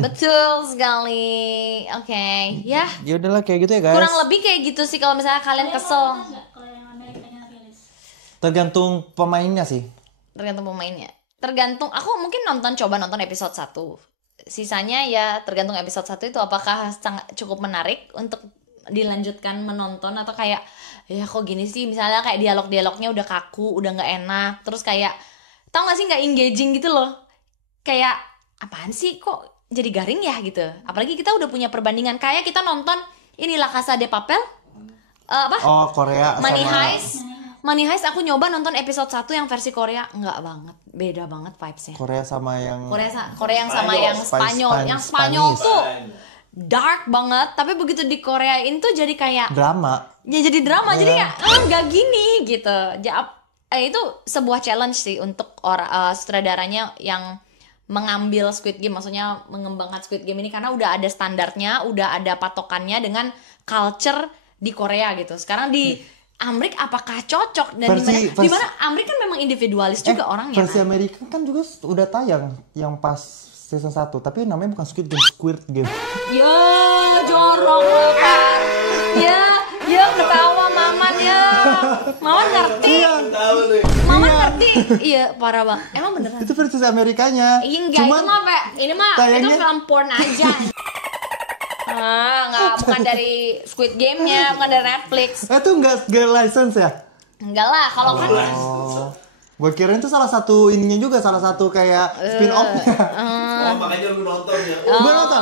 betul sekali. Oke, ya. Ya udahlah kayak gitu ya guys. Kurang lebih kayak gitu sih kalau misalnya kalian kesel. Kalau yang Amerikanya rilis. Tergantung pemainnya sih. Tergantung pemainnya. Tergantung, aku mungkin coba nonton episode 1. Sisanya ya tergantung episode 1 itu apakah cukup menarik untuk dilanjutkan menonton atau kayak ya kok gini sih, misalnya kayak dialog-dialognya udah kaku, udah nggak enak, terus kayak tau gak sih nggak engaging gitu loh, kayak apaan sih kok jadi garing ya gitu. Apalagi kita udah punya perbandingan kayak kita nonton inilah Casa de Papel, apa Oh, Korea Money sama Heist. Money Heist aku nyoba nonton episode 1 yang versi Korea, nggak banget, beda banget vibesnya. Korea sama yang Korea yang sama yang Spanyol, yang Spanyol Spanish. tuh dark banget, tapi begitu di Koreain tuh jadi kayak drama. ya jadi drama, jadi Iya. kayak nggak gini gitu. Itu sebuah challenge sih untuk sutradaranya yang mengambil Squid Game, maksudnya mengembangkan Squid Game ini karena udah ada standarnya, udah ada patokannya dengan culture di Korea gitu. Sekarang di Amrik apakah cocok dan di mana Amrik kan memang individualis juga orangnya. Versi Kan? Amerika kan juga udah tayang yang pas season 1, tapi namanya bukan Squid Game, Squid Game. Ya, jorok lo kan. Ya ketawa Maman ya. Maman ngerti. Tahu nih. Maman ngerti. Iya, parah banget. Emang beneran. Itu versi Amerikanya. Iya, enggak, itu mah ini mah itu tayangnya- film porn aja. Enggak, bukan dari Squid Game-nya, bukan dari Netflix. Itu enggak license ya? Enggak lah, kalau kan Oh. Gue kira itu salah satu ininya juga, salah satu kayak spin-off-nya. Oh, makanya lu nonton ya. Gue nonton.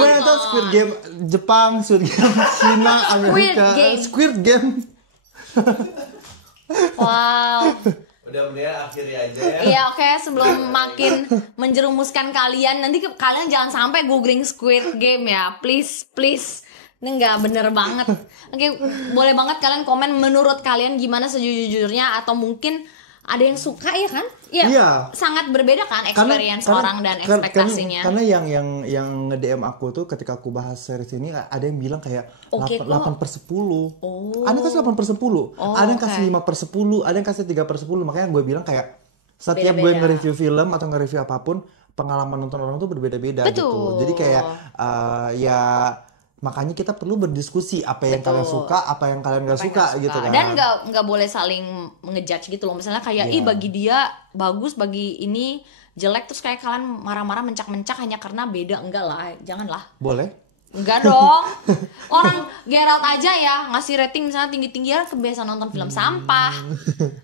Gue nonton Squid Game Jepang, Squid Game Cina, Amerika. Game. Squid Game. wow. Udah mendingan akhiri aja ya. Iya, oke, sebelum makin menjerumuskan kalian, nanti kalian jangan sampai googling Squid Game ya, please. Ini nggak bener banget. Oke, boleh banget kalian komen menurut kalian gimana sejujurnya, atau mungkin ada yang suka ya kan? Iya. Sangat berbeda kan experience orang dan ekspektasinya. Karena yang nge-DM aku tuh ketika aku bahas series ini ada yang bilang kayak Oke, 8/10. Oh. Ada yang kasih 8/10. Ada yang kasih oke. 5/10, ada yang kasih 3/10. Makanya gue bilang kayak setiap gue Beda-beda. nge-review film atau nge-review apapun, pengalaman nonton orang tuh berbeda-beda gitu. Betul. Jadi kayak ya makanya kita perlu berdiskusi apa yang kalian suka, apa yang kalian gak suka gitu kan. Dan nggak boleh saling ngejudge gitu loh. Misalnya kayak ih bagi dia bagus, bagi ini jelek, terus kayak kalian marah-marah mencak-mencak hanya karena beda. Enggak lah, janganlah. Boleh? Enggak dong. Orang Geralt aja ya ngasih rating misalnya tinggi-tinggi, ya kebiasaan nonton film sampah.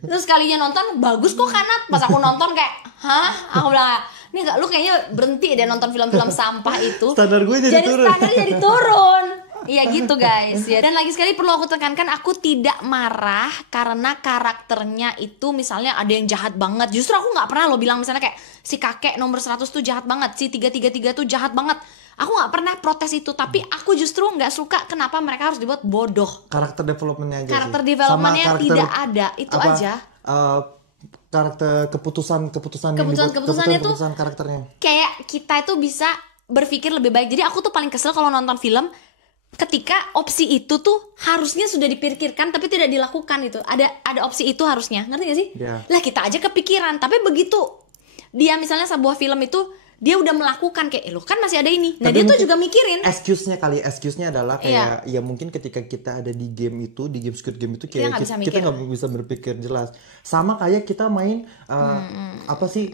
Terus kalinya nonton bagus kok Kanat. Pas aku nonton kayak, hah? Aku bilang, ini enggak, lu kayaknya berhenti deh nonton film-film sampah itu. Standar gue jadi turun. Standarnya jadi turun. Iya gitu guys ya. Dan lagi sekali perlu aku tekankan, aku tidak marah karena karakternya itu misalnya ada yang jahat banget. Justru aku nggak pernah lo bilang misalnya kayak si kakek nomor 100 tuh jahat banget, si 333 tuh jahat banget. Aku nggak pernah protes itu, tapi aku justru nggak suka kenapa mereka harus dibuat bodoh. Karakter developmentnya aja Karakter sih. developmentnya Sama karakter, tidak ada, itu apa, aja. Karakter keputusan Keputusannya tuh karakternya. Kayak kita itu bisa berpikir lebih baik. Jadi aku tuh paling kesel kalau nonton film ketika opsi itu tuh harusnya sudah dipikirkan tapi tidak dilakukan itu. Ada opsi itu harusnya, ngerti gak sih? Iya. Lah kita aja kepikiran, tapi begitu dia misalnya sebuah film itu dia udah melakukan kayak lo kan masih ada ini. Nah Tapi dia tuh mungkin juga mikirin. Excuse-nya adalah kayak ya mungkin ketika kita ada di game itu, di game Squid Game itu kayak kita nggak bisa berpikir jelas. Sama kayak kita main apa sih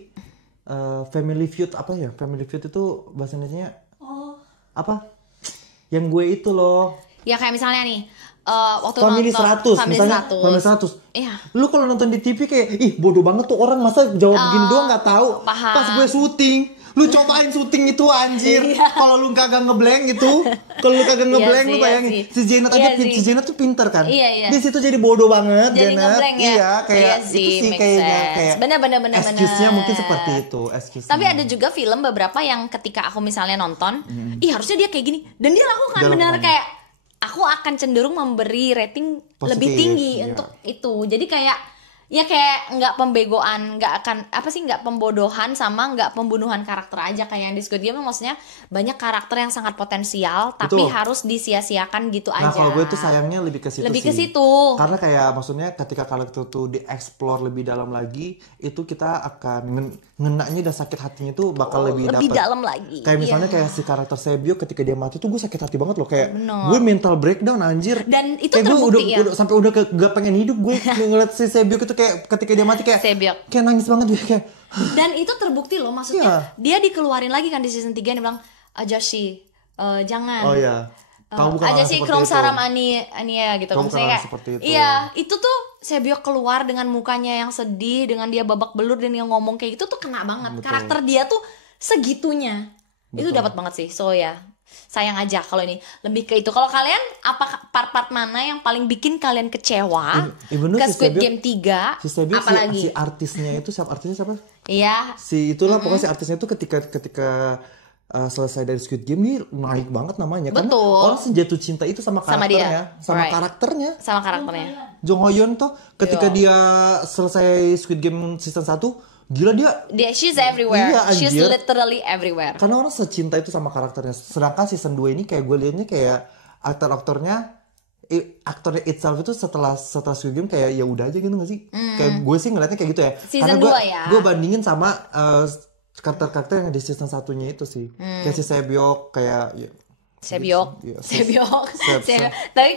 Family Feud, apa ya? Family Feud itu bahasa Indonesianya apa? Yang gue itu loh. Ya kayak misalnya nih waktu Family nonton 100 misalnya, Family 100. Iya. Lu kalau nonton di TV kayak ih bodoh banget tuh orang, masa jawab begini doang nggak tahu. Paham. Pas gue syuting, lu cobain syuting itu anjir. Kalau lu kagak ngeblank gitu, kalau lu kagak ngeblank lu bayangin. Si Janet aja si Janet tuh pinter kan. Iya. Di situ jadi bodoh banget Jadi Janet. ngeblank ya. Iya, kayak Iya sih, itu sih make kayaknya sense. kayak Bener. excuse-nya mungkin seperti itu, excuse. Tapi ada juga film beberapa yang ketika aku misalnya nonton, ih harusnya dia kayak gini, dan dia lakukan benar kayak aku akan cenderung memberi rating Positif, lebih tinggi iya. untuk itu. Jadi kayak ya kayak nggak pembegoan, nggak akan apa sih, nggak pembodohan sama nggak pembunuhan karakter aja kayak yang di Squid Game. Maksudnya banyak karakter yang sangat potensial tapi Betul. harus disia-siakan gitu aja. Nah kalau gue tuh sayangnya lebih ke situ Lebih ke sih. situ. Karena kayak maksudnya ketika karakter tuh dieksplor lebih dalam lagi, itu kita akan ngenaknya dan sakit hatinya tuh bakal lebih lebih dapet. dalam lagi. Kayak misalnya Iya. kayak si karakter Sebio ketika dia mati tuh gue sakit hati banget loh, kayak Bener. gue mental breakdown anjir. Dan itu kayak gue terbukti ya. udah sampai udah gak pengen hidup gue ngeliat si Sebio itu kayak ketika dia mati kayak Sebyok. kayak nangis banget dia kayak Dan itu terbukti loh, maksudnya dia dikeluarin lagi kan di season 3 dia bilang Ajashi jangan. oh ya. Kamu bukan orang Ajashi seperti Krom itu. Saram Ania gitu. Kamu bukan Maksudnya orang kayak seperti itu. iya, itu tuh Sebyok keluar dengan mukanya yang sedih, dengan dia babak belur dan dia ngomong kayak gitu tuh kena banget. Betul. Karakter dia tuh segitunya. Itu dapat banget sih. So ya, sayang aja kalau ini lebih ke itu. Kalau kalian apa part-part mana yang paling bikin kalian kecewa bener ke si Squid Sebyok- Game 3? Si Sebio Apalagi? si artisnya itu artisnya siapa? Iya. Si itulah pokoknya si artisnya itu ketika selesai dari Squid Game ini naik banget namanya. Betul. Karena orang sejatuh cinta itu sama Sama dia. karakternya, sama Right. karakternya. Sama karakternya. Jong Ho Yeon tuh ketika Iya. dia selesai Squid Game season 1, gila dia She's everywhere. Iya, She's anjir. literally everywhere. karena orang secinta itu sama karakternya. Sedangkan season 2 ini kayak gue liatnya kayak aktornya itself itu setelah Squid Game kayak ya udah aja gitu gak sih? Kayak gue sih ngeliatnya kayak gitu ya. Season Karena 2 ya. gue bandingin sama karakter-karakter yang di season satunya itu sih. Kayak si Sebyok kayak ya, Sebyok. Iya, Sebyok. Seb- Sebyok. Tapi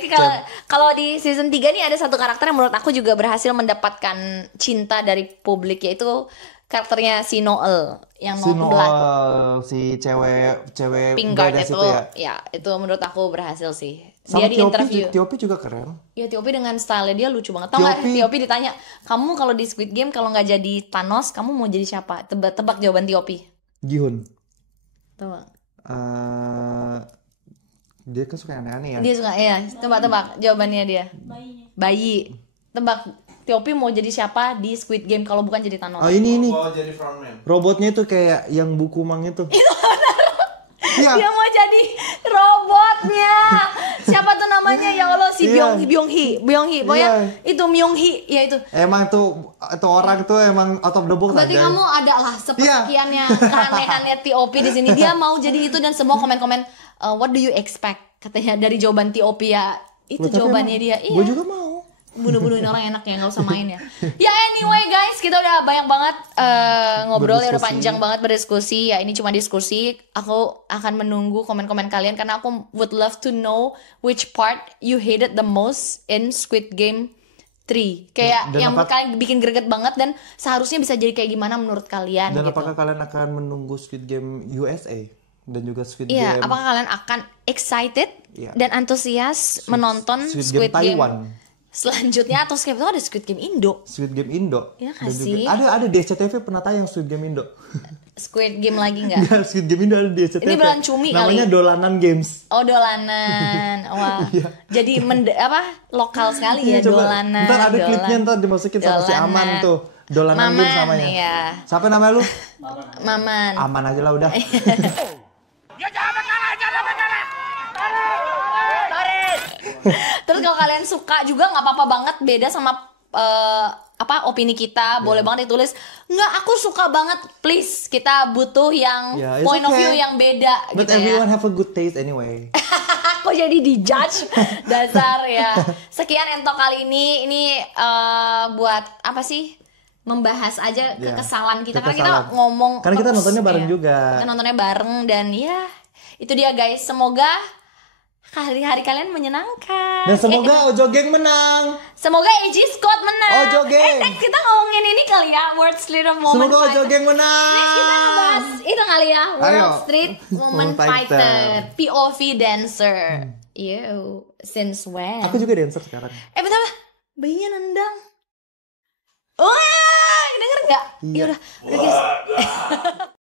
kalau di season 3 nih ada satu karakter yang menurut aku juga berhasil mendapatkan cinta dari publik, yaitu karakternya si Noel yang si Noel Black. Noel, si cewek Pink Guard badass itu ya. ya itu menurut aku berhasil sih. Sama Dia di Tiopi, interview. Tiopi juga keren. Ya Tiopi dengan style dia lucu banget. Tau gak Tiopi ditanya, kamu kalau di Squid Game kalau nggak jadi Thanos, kamu mau jadi siapa? Tebak jawaban Tiopi. Gihun. Tahu gak? Dia kan suka aneh-aneh ya. Dia suka ya. Tebak jawabannya dia. Bayi. Tebak Tiopi mau jadi siapa di Squid Game kalau bukan jadi Thanos? Oh ini Oh jadi frontman. robotnya itu kayak yang buku mang itu. Iya. Dia mau jadi robotnya. Siapa tuh namanya? Ya Allah si Iya. Byung Hee. Pokoknya Iya. itu Myung Hee. Ya itu. Emang tuh orang tuh emang out of the box Berarti aja. kamu ada lah sepersekiannya keanehannya T.O.P di sini. Dia mau jadi itu dan semua komen-komen what do you expect katanya dari jawaban T.O.P ya. Itu Loh, tapi jawabannya emang dia. Iya. Gue juga mau. Bunuh-bunuhin orang enak ya, nggak usah main ya. Ya anyway guys, kita udah banyak banget ngobrol ya, udah Berdiskusi. panjang banget berdiskusi. Ya ini cuma diskusi. Aku akan menunggu komen-komen kalian karena aku would love to know which part you hated the most in Squid Game 3. Kayak Dan yang apa- kalian bikin greget banget dan seharusnya bisa jadi kayak gimana menurut kalian Dan gitu. apakah kalian akan menunggu Squid Game USA dan juga Squid Iya, Game apakah kalian akan excited Iya. dan antusias menonton Squid Game Taiwan? selanjutnya atau Squid Game ada Squid Game Indo? Squid Game Indo. Iya Dan nggak juga sih? ada di SCTV pernah tayang Squid Game Indo. Squid Game lagi nggak? Ya, Squid Game Indo ada di SCTV. Ini beneran cumi kali. Namanya Dolanan Games. Oh dolanan, wah. Jadi lokal sekali ya Iya, coba. dolanan. Ntar ada dolan. klipnya ntar dimasukin sama si Dolanan. Aman tuh. Dolanan Maman, Games namanya. iya. Siapa namanya lu? Maman. Aman aja lah udah. Terus kalau kalian suka juga nggak apa-apa banget, beda sama opini kita, boleh banget ditulis. Nggak, aku suka banget, please. Kita butuh yang Ya, it's point of okay. view yang beda But gitu everyone ya. have a good taste anyway. Kok jadi dijudge dasar ya. Sekian Entok kali ini buat apa sih? membahas aja Ya, kekesalan kita karena kekesalan. kita ngomong Karena kita terus, nontonnya bareng ya. juga. Kita nontonnya bareng dan ya itu dia guys, semoga hari-hari kalian menyenangkan. Dan semoga Ojo Geng menang. Semoga AG Scott menang. Ojo Geng. Next kita ngomongin ini kali ya, World Street Woman Semoga Ojo Fighter. Geng menang. Next kita ngebahas itu kali ya, World Ayo. Street Woman Woman Fighter. Fighter, POV dancer. Since when? Aku juga dancer sekarang. Bentar, bayinya nendang. Wah, denger nggak? Iya. Ya udah guys.